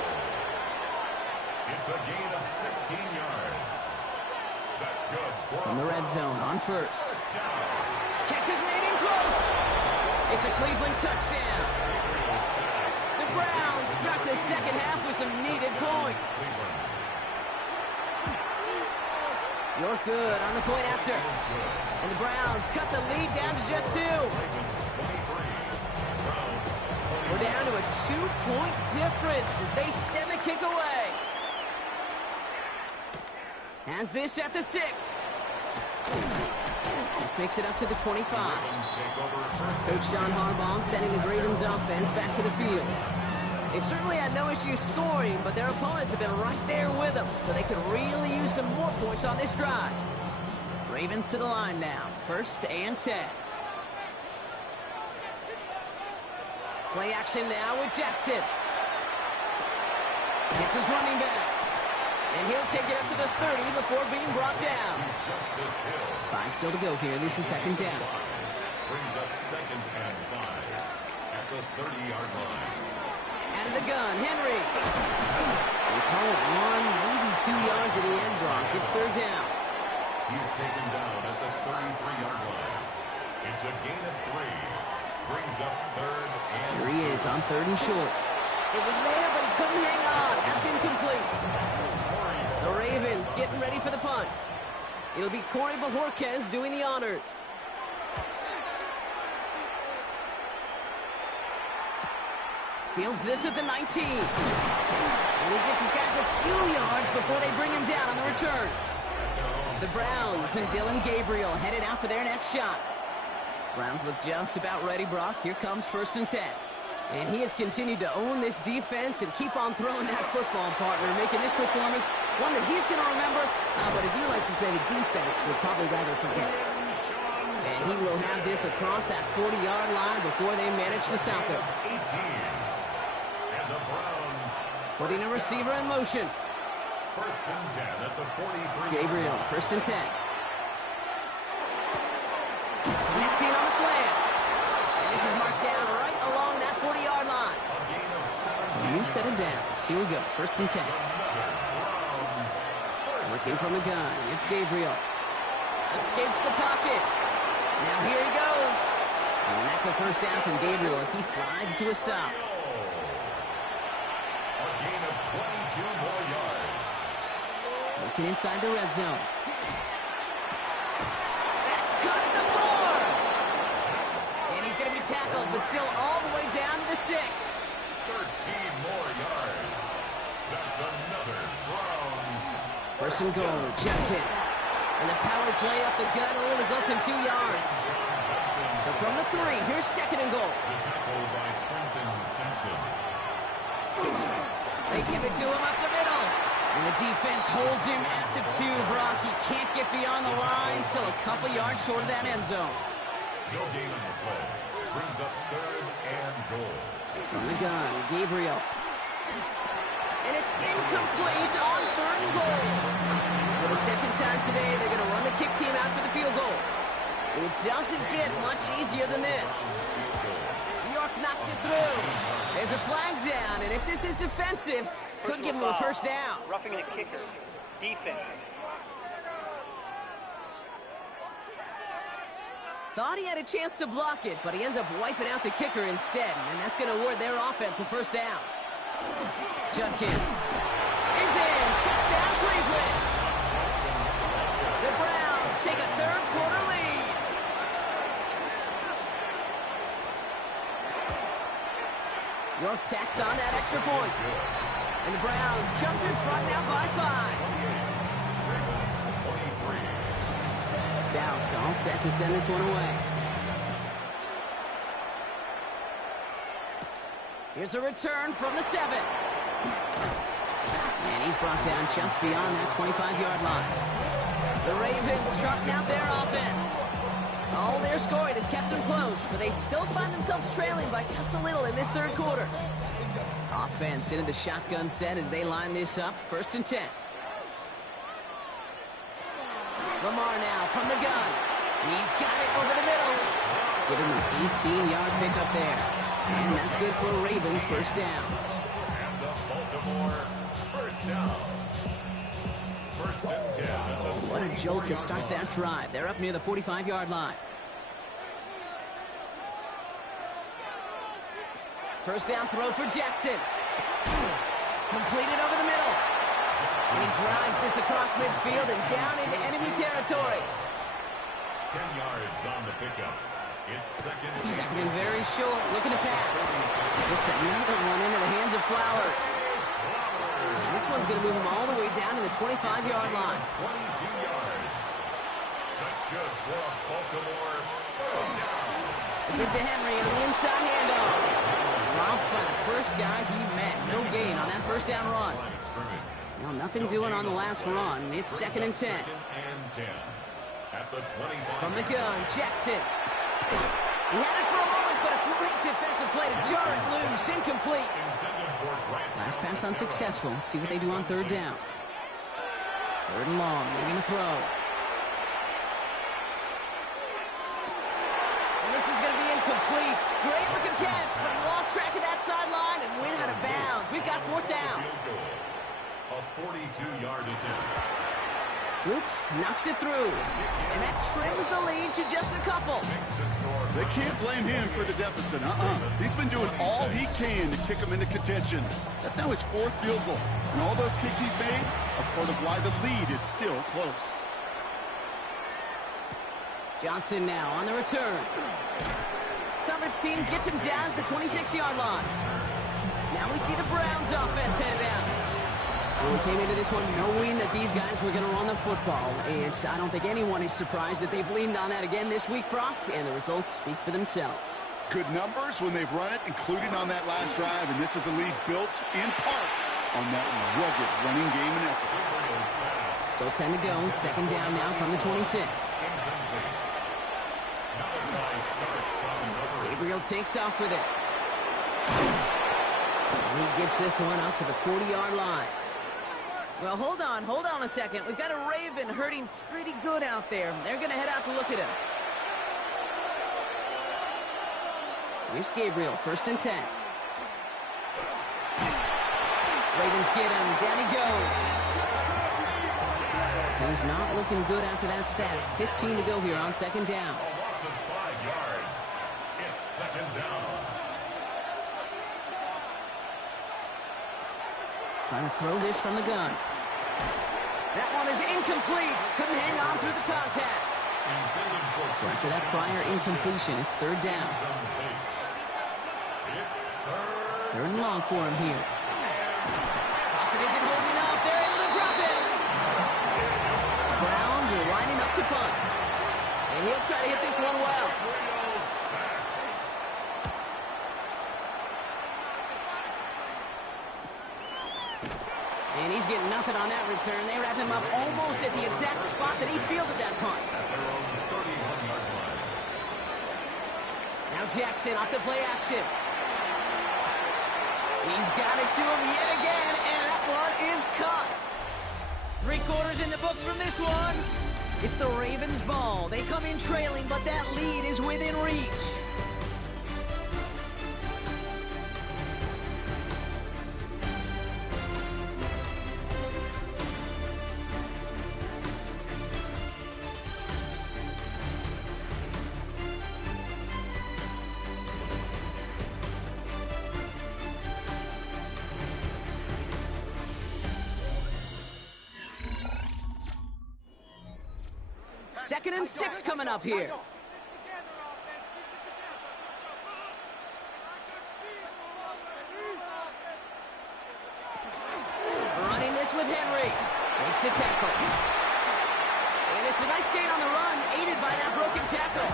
It's a gain of 16 yards. That's good. From the red zone on 1st. Catch is made in close. It's a Cleveland touchdown. The Browns start the second half with some needed points. York good on the point after. And the Browns cut the lead down to just 2. We're down to a 2-point difference as they send the kick away. Has this at the 6. This makes it up to the 25. Coach John Harbaugh sending his Ravens offense back to the field. They've certainly had no issues scoring, but their opponents have been right there with them, so they could really use some more points on this drive. Ravens to the line now, 1st and 10. Play action now with Jackson. Gets his running back. And he'll take it up to the 30 before being brought down. 5 still to go here. This is 2nd down. Brings up 2nd and 5 at the 30-yard line. Out of the gun, Henry. They call it 1, maybe 2 yards at the end, Brock. It's 3rd down. He's taken down at the 33-yard line. It's a gain of 3. Brings up 3rd and Here he is on 3rd and short. It was there, but he couldn't hang on. That's incomplete. The Ravens getting ready for the punt. It'll be Corey Bajorquez doing the honors. Fields this at the 19. And he gets his guys a few yards before they bring him down on the return. The Browns and Dylan Gabriel headed out for their next shot. Browns look just about ready, Brock. Here comes 1st and 10. And he has continued to own this defense and keep on throwing that football, partner, making this performance one that he's going to remember. But as you like to say, the defense would probably rather forget. And he will have this across that 40-yard line before they manage to stop him. 18. And the Browns Putting a receiver in motion. 1st and 10 at the 43. Gabriel, 1st and 10. Connecting on the slant. And this is marked down right along that 40-yard line. So new set of downs. Here we go. 1st and 10. Working from the gun. It's Gabriel. Escapes the pocket. Now here he goes. And that's a 1st down from Gabriel as he slides to a stop. A gain of 22 more yards. Looking inside the red zone. That's cut at the 4. And he's going to be tackled, but still all the way down to the 6. 13 more yards. That's another Browns. 1st and goal, Judkins. And the power play up the gut only results in 2 yards. So from the 3, here's 2nd and goal. The tackle by Trenton Simpson. They give it to him up the middle. And the defense holds him at the 2, Brock. He can't get beyond the line, still a couple yards short of that end zone. No gain on the play. Brings up 3rd and goal. From the gun, Gabriel. And it's incomplete on 3rd and goal. For the 2nd time today, they're going to run the kick team out for the field goal. It doesn't get much easier than this. New York knocks it through. There's a flag down, and if this is defensive, could give him a 1st down. Roughing the kicker. Defense. Thought he had a chance to block it, but he ends up wiping out the kicker instead, and that's going to award their offense a 1st down. Judkins is in. Touchdown, Cleveland. The Browns take a 3rd quarter lead. York tacks on that extra point. And the Browns just in front now by 5. Stout all set to send this one away. Here's a return from the 7. And he's brought down just beyond that 25-yard line. The Ravens trotting out their offense. All their scoring has kept them close, but they still find themselves trailing by just a little in this third quarter. Offense into the shotgun set as they line this up. 1st and 10. Lamar now from the gun. He's got it over the middle. Give him an 18-yard pickup there. And that's good for Ravens 1st down. And the Baltimore 1st down. 1st and 10. What a jolt to start that drive. They're up near the 45-yard line. 1st down throw for Jackson. Completed over the middle. And he drives this across midfield and down into enemy territory. 10 yards on the pickup. It's 2nd and very short. Looking to pass. It's another one into the hands of Flowers. And this one's going to move him all the way down to the 25-yard line. 22 yards. That's good for a Baltimore 1st down. Get to Henry on the inside handoff. Dropped by the first guy he met. No gain on that 1st down run. Now nothing doing on the last run. It's 2nd and 10. 2nd and 10. At the 25. From the gun, Jackson. He had it for a moment, but a great defensive play to jar it loose. Incomplete. Last pass unsuccessful. Let's see what they do on 3rd down. 3rd and long. They're going to throw. And this is going to be incomplete. Great looking catch, but he lost track of that sideline and went out of bounds. We've got 4th down. A 42-yard attempt. Oops, knocks it through. And that trims the lead to just a couple. They can't blame him for the deficit. He's been doing all he can to kick them into contention. That's now his 4th field goal. And all those kicks he's made are part of why the lead is still close. Johnson now on the return. Coverage team gets him down at the 26-yard line. Now we see the Browns offense headed out. Well, we came into this one knowing that these guys were going to run the football, and I don't think anyone is surprised that they've leaned on that again this week, Brock, and the results speak for themselves. Good numbers when they've run it, including on that last drive, and this is a lead built in part on that rugged running game and effort. Still 10 to go, 2nd down now from the 26. Gabriel takes off with it. And he gets this one up to the 40-yard line. Well, hold on a second. We've got a Raven hurting pretty good out there. They're going to head out to look at him. Here's Gabriel, 1st and 10. Ravens get him. Down he goes. He's not looking good after that sack. 15 to go here on 2nd down. A loss of 5 yards. It's 2nd down. Trying to throw this from the gun. That one is incomplete. Couldn't hang on through the contact. So after that prior incompletion, it's 3rd down. 3rd and long for him here. Pocket isn't holding up. They're able to drop it. Browns are lining up to punt. And he'll try to hit this one well. And he's getting nothing on that return. They wrap him up almost at the exact spot that he fielded that punt. Now Jackson off the play action. He's got it to him yet again, and that one is caught. 3 quarters in the books from this one. It's the Ravens' ball. They come in trailing, but that lead is within reach. Second and 6 coming up here. Running this with Henry. Makes the tackle. And it's a nice gain on the run, aided by that broken tackle.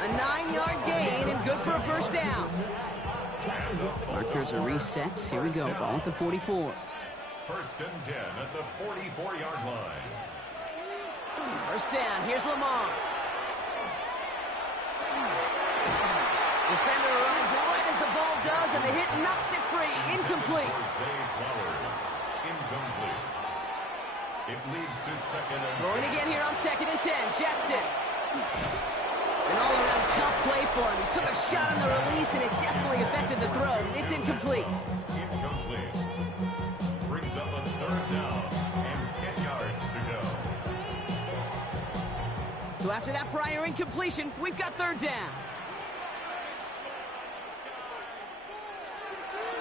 A 9-yard gain and good for a 1st down. Markers are reset. Here we go. Ball at the 44. First and 10 at the 44-yard line. First down. Here's Lamar. Defender arrives right as the ball does, and the hit knocks it free. Incomplete. Zay Flowers. Incomplete. It leads to second and 10. Throwing again here on second and 10. Jackson. An all-around tough play for him. He took a shot on the release, and it definitely affected the throw. It's incomplete. Incomplete. Brings up a third down and 10 yards to go. So after that prior incompletion, we've got third down.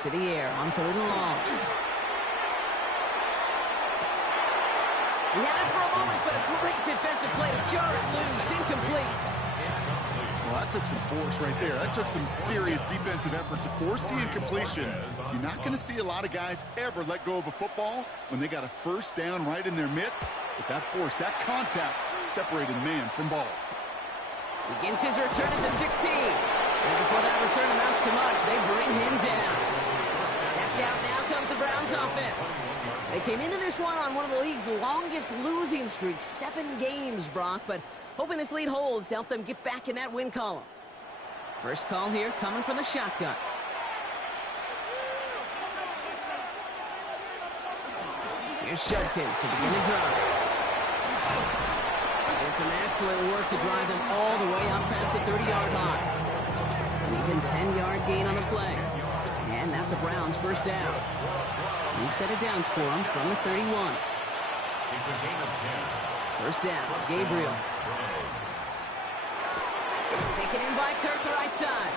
To the air on third and long. He had it for a moment, but a great defensive play to jar it loose. Incomplete. Well, that took some force right there. That took some serious defensive effort to force the incompletion. You're not going to see a lot of guys ever let go of a football when they got a first down right in their midst. But that force, that contact, separated man from ball. Begins his return at the 16. And before that return amounts to much, they bring him down. Back out now comes the Browns offense. They came into this one on one of the league's longest losing streaks, 7 games, Brock, but hoping this lead holds to help them get back in that win column. First call here coming from the shotgun. Here's Judkins to begin the drive. And some excellent work to drive them all the way out past the 30-yard line. An even 10-yard gain on the play. And that's a Browns first down. We've set it downs for him from the 31. It's a gain of 10. First down, Gabriel. Taken in by Kirk right side.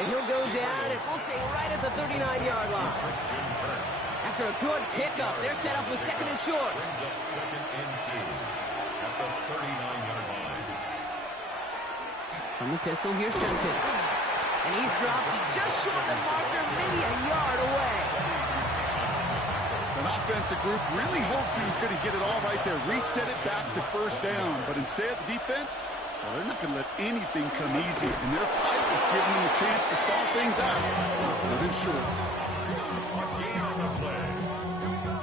And he'll go down, and we'll say right at the 39-yard line. After a good pickup, they're set up with second and short. Brings up second and 2 at the 39-yard line. From the pistol, here's Jenkins. And he's dropped just short of the marker, maybe a yard away. An offensive group really hoped he was going to get it all right there, reset it back to first down. But instead, the defense, well, they're not going to let anything come easy. And their fight is giving them a chance to stall things out. They've been short. A gain on the play.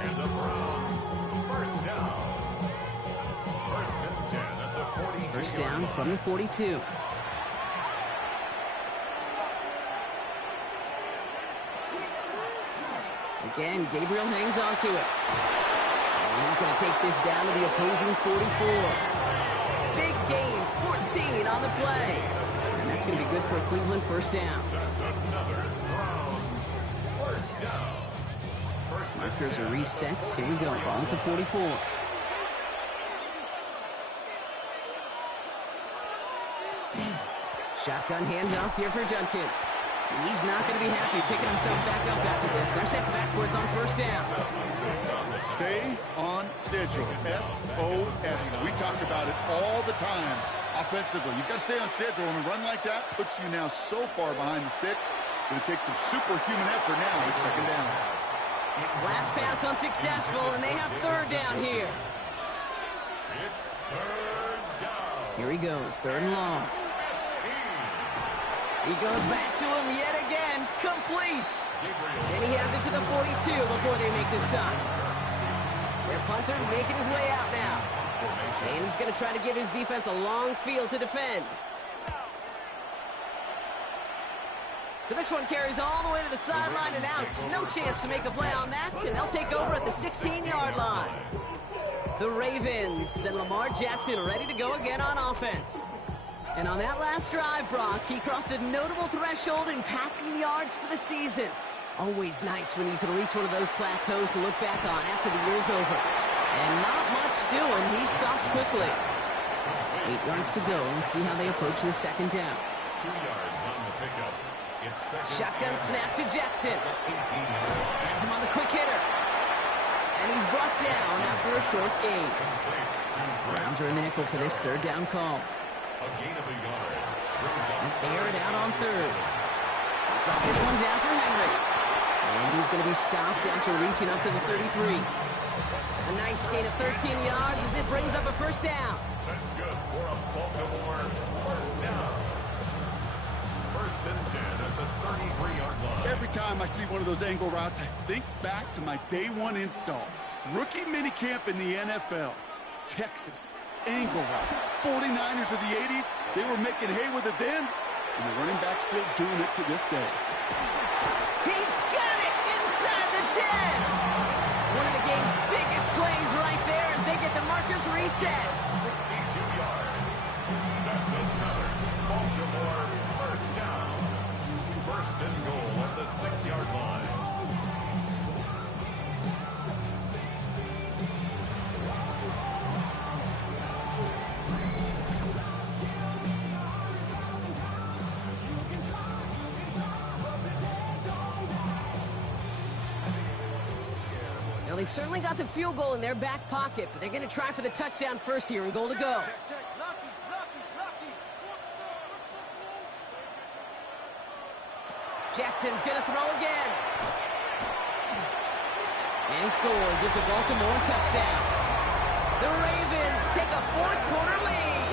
And the Browns, first down. First and 10 at the 42. First down from the 42. Again, Gabriel hangs on to it. And he's going to take this down to the opposing 44. Big gain, 14 on the play. And that's going to be good for a Cleveland first down. That's another Browns first down. First and Markers 10 are reset. Here we go. Ball at the 44. Shotgun handoff here for Judkins. And he's not going to be happy picking himself back up after this. They're sent backwards on first down. Stay on schedule. SOS. We talk about it all the time offensively. You've got to stay on schedule, and a run like that puts you now so far behind the sticks. Going to take some superhuman effort now at second down. Last pass unsuccessful, and they have third down here. It's third down. Here he goes, third and long. He goes back to him yet again, complete. And he has it to the 42 before they make the stop. Their punter making his way out now. And he's going to try to give his defense a long field to defend. So this one carries all the way to the sideline and out. No chance to make a play on that, and they'll take over at the 16-yard line. The Ravens and Lamar Jackson ready to go again on offense. And on that last drive, Brock, he crossed a notable threshold in passing yards for the season. Always nice when you can reach one of those plateaus to look back on after the year's over. And not much doing. He stopped quickly. 8 yards to go. Let's see how they approach the second down. 2 yards on the pickup. It's second. Shotgun snap to Jackson. 18 yards. Has him on the quick hitter. And he's brought down after a short gain. Browns are in the nickel for this third down call. A gain of a yard. Brings up Air it out on third. Drop this one down for Henry. And he's going to be stopped after reaching up to the 33. A nice gain of 13 yards as it brings up a first down. That's good for a Baltimore first down. First and 10 at the 33-yard line. Every time time I see one of those angle routes, I think back to my day one install. Rookie minicamp in the NFL. Texas, angle route. 49ers of the 80s, they were making hay with it then, and the running back's still doing it to this day. He's got it inside the 10. One of the game's biggest plays right there as they get the markers reset. 62 yards. That's another Baltimore first down. First and goal at the 6-yard line. Now, they've certainly got the field goal in their back pocket, but they're going to try for the touchdown first here and goal to go. Jackson's going to throw again. And he scores. It's a Baltimore touchdown. The Ravens take a fourth-quarter lead.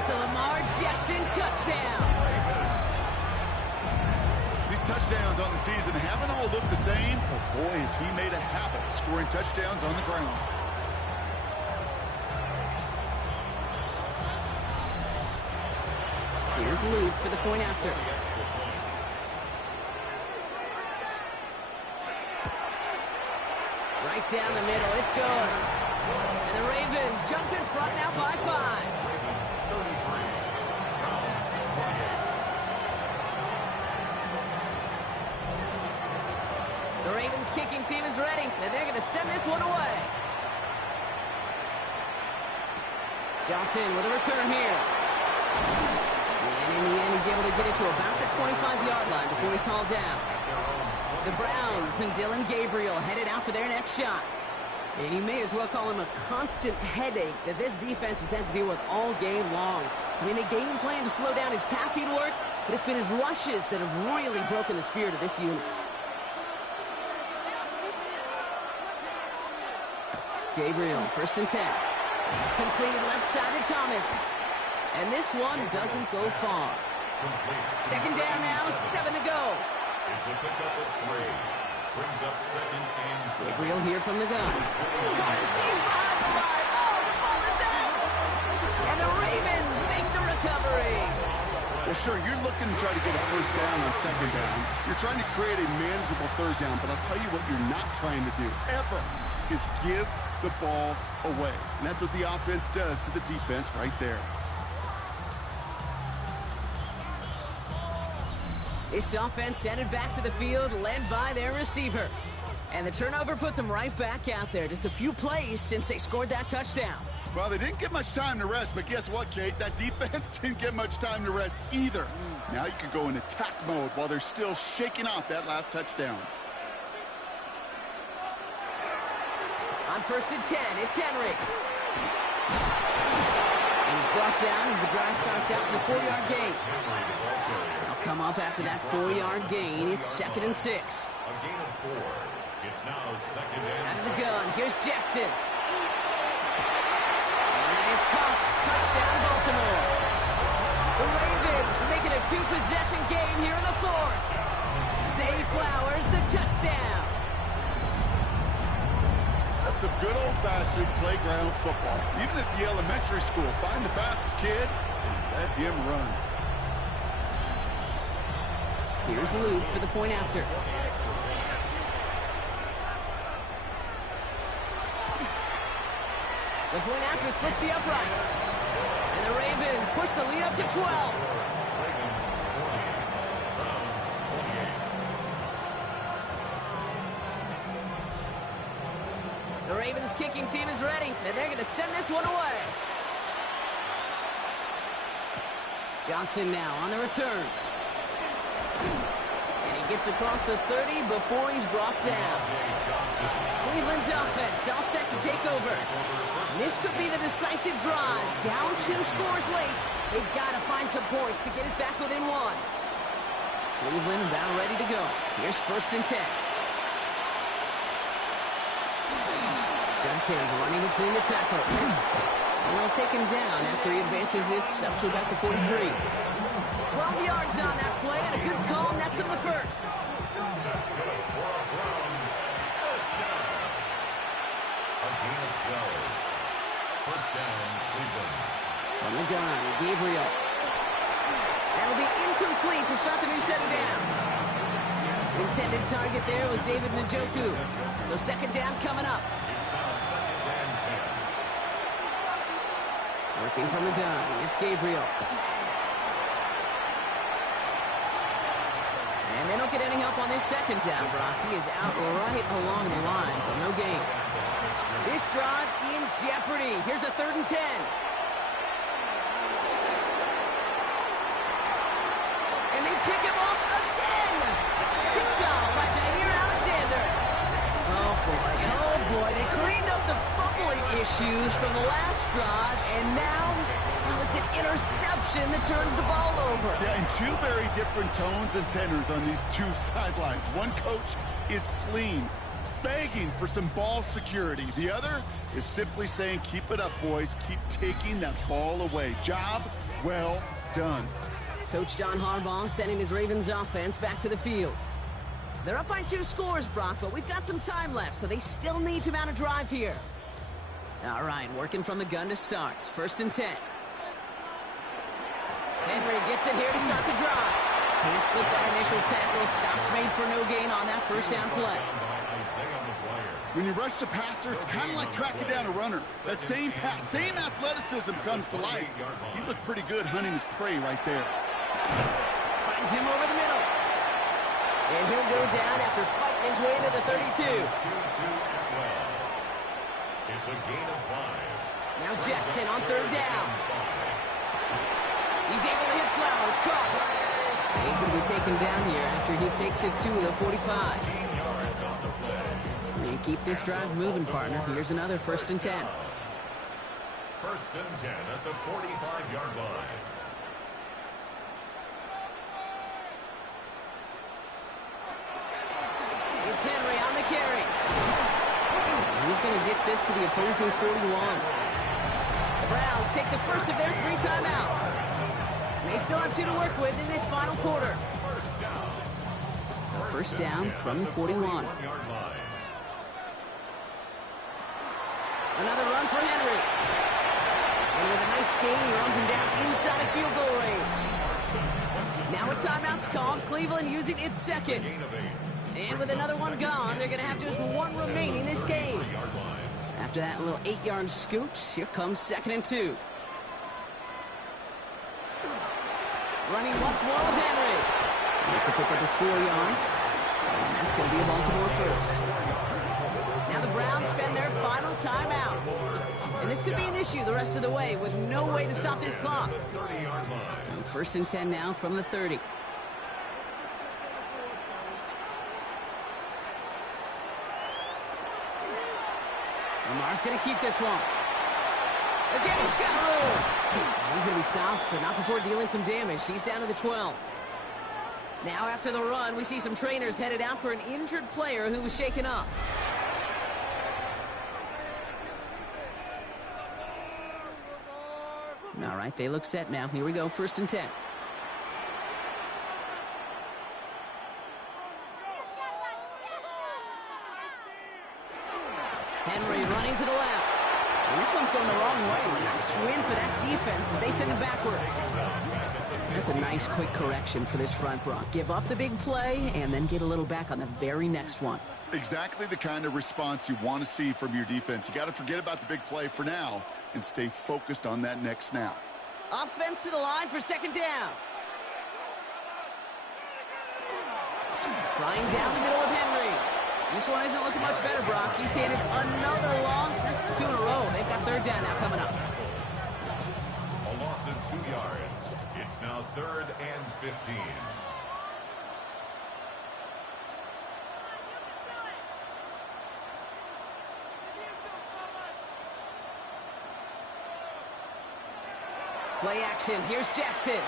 It's a Lamar Jackson touchdown. These touchdowns on the season haven't all looked the same, but boy, has he made a habit of scoring touchdowns on the ground. Here's Luke for the point after. Right down the middle, it's good. And the Ravens jump in front now by 5. The Ravens kicking team is ready, and they're going to send this one away. Johnson with a return here. And in the end, he's able to get it to about the 25-yard line before he's hauled down. The Browns and Dylan Gabriel headed out for their next shot. And you may as well call him a constant headache that this defense has had to deal with all game long. I mean, they game plan to slow down his passing work, but it's been his rushes that have really broken the spirit of this unit. Gabriel, first and 10. Completed left side to Thomas. And this one doesn't go far. Second down now, 7 to go. It's a pickup of 3. Brings up second and 7. Gabriel here from the gun. Caught deep behind the line. Oh, the ball is out! And the Ravens make the recovery. Well, sure, you're looking to try to get a first down on second down. You're trying to create a manageable third down, but I'll tell you what you're not trying to do, ever, is give the ball away. And that's what the offense does to the defense right there. This offense headed back to the field, led by their receiver. And the turnover puts them right back out there. Just a few plays since they scored that touchdown. Well, they didn't get much time to rest, but guess what, Kate? That defense didn't get much time to rest either. Now you can go in attack mode while they're still shaking off that last touchdown. On first and 10, it's Henry. And he's brought down as the drive starts out with a 4-yard gain. They'll come up after that 4-yard gain. It's second and 6. A gain of 4. It's now second and Out of the gun, here's Jackson. And his Cox, touchdown Baltimore. The Ravens make it a 2-possession game here in the 4th. Zay Flowers, the touchdown. That's some good old-fashioned playground football. Even at the elementary school, find the fastest kid and let him run. Here's Luke for the point after. The point after splits the uprights. And the Ravens push the lead up to 12. Ravens 40. Browns 28. The Ravens kicking team is ready, and they're going to send this one away. Johnson now on the return. And he gets across the 30 before he's brought down. Cleveland's offense all set to take over. And this could be the decisive drive. Down 2 scores late. They've got to find some points to get it back within 1. Cleveland about ready to go. Here's first and 10. Judkins running between the tackles. And they'll take him down after he advances this up to about the 43. 12 yards on that play, and a good call nets him the first. That's good for a Browns first down. A gain of 12. First down, Cleveland. From the gun, Gabriel. That'll be incomplete to start the new set of downs. Intended target there was David Njoku. So second down coming up. It's now second and 10. Working from the gun, it's Gabriel. And they don't get any help on this second down, Brock. He is out right along the line, so no gain. This drive in jeopardy. Here's a 3rd and 10. And they pick him up again. Picked off by Jair Alexander. Oh boy, they cleaned up the fumbling issues from the last drive, and now it's an interception that turns the ball over. Yeah, and two very different tones and tenors on these two sidelines. One coach is clean, begging for some ball security. The other is simply saying, keep it up, boys. Keep taking that ball away. Job well done. Coach John Harbaugh sending his Ravens offense back to the field. They're up by 2 scores, Brock, but we've got some time left, so they still need to mount a drive here. All right, working from the gun to start. 1st and 10. Henry gets it here to start the drive. Can't slip that initial tackle. Stops made for no gain on that first down play. When you rush the passer, it's kind of like tracking down a runner. That same athleticism comes to life. He looked pretty good hunting his prey right there. Finds him over the middle. And he'll go down after fighting his way into the 32. It's a gain of 5. Now Jackson on 3rd down. He's able to hit Flowers. Caught. He's going to be taken down here after he takes it to the 45. And keep this drive moving, partner. Here's another 1st and 10. 1st and 10 at the 45-yard line. It's Henry on the carry. He's going to get this to the opposing 41. The Browns take the first of their 3 timeouts. They still have 2 to work with in this final quarter. So first down from the 41. Another run for Henry. And with a nice gain, he runs him down inside of field goal range. Now a timeout's called. Cleveland using its second. And with another one gone, they're going to have just 1 remaining this game. After that little 8-yard scoot, here comes 2nd and 2. Running once more with Henry. That's a pickup of 4 yards. And that's going to be a Baltimore first. Now the Browns spend their final timeout. And this could be an issue the rest of the way with no way to stop this clock. So 1st and 10 now from the 30. Lamar's going to keep this one. Again, he's got room. He's going to be stopped, but not before dealing some damage. He's down to the 12. Now after the run, we see some trainers headed out for an injured player who was shaken up. All right, they look set now. Here we go, 1st and 10. Henry running to the left. And this one's going the wrong way. Nice win for that defense as they send it backwards. That's a nice quick correction for this front, Brock. Give up the big play and then get a little back on the very next one. Exactly the kind of response you want to see from your defense. You got to forget about the big play for now and stay focused on that next snap. Offense to the line for 2nd down. Flying down the middle with Henry. This one isn't looking much better, Brock. He's handed another loss. That's 2 in a row. They've got 3rd down now coming up. A loss of 2 yards. It's now 3rd and 15. Play action. Here's Jackson.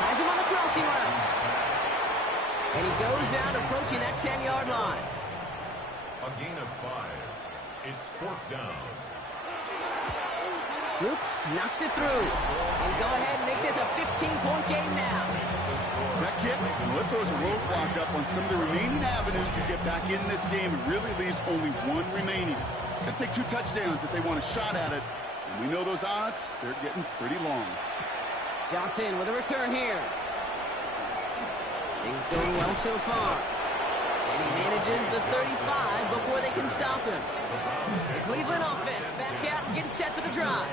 Finds him on the crossing route. And he goes out approaching that 10-yard line. A gain of 5. It's 4th down. Oops, knocks it through. And go ahead and make this a 15-point game now. That kick, well, it throws a roadblock up on some of the remaining avenues to get back in this game. It really leaves only one remaining. It's going to take 2 touchdowns if they want a shot at it. And we know those odds, they're getting pretty long. Johnson with a return here. Things going well so far. And he manages the 35 before they can stop him. The Cleveland offense back out and getting set for the drive.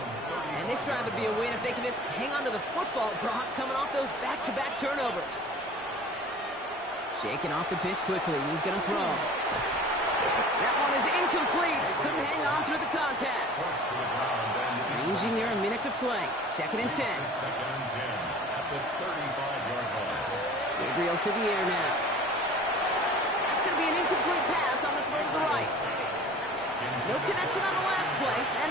And this drive would be a win if they can just hang on to the football, Brock, coming off those back-to-back turnovers. Shaking off the pick quickly. He's going to throw. That one is incomplete. Couldn't hang on through the contact. Ranging near a minute to play. 2nd and 10. Gabriel to the air now. That's going to be an incomplete pass on the throw to the right. No connection on the last play. And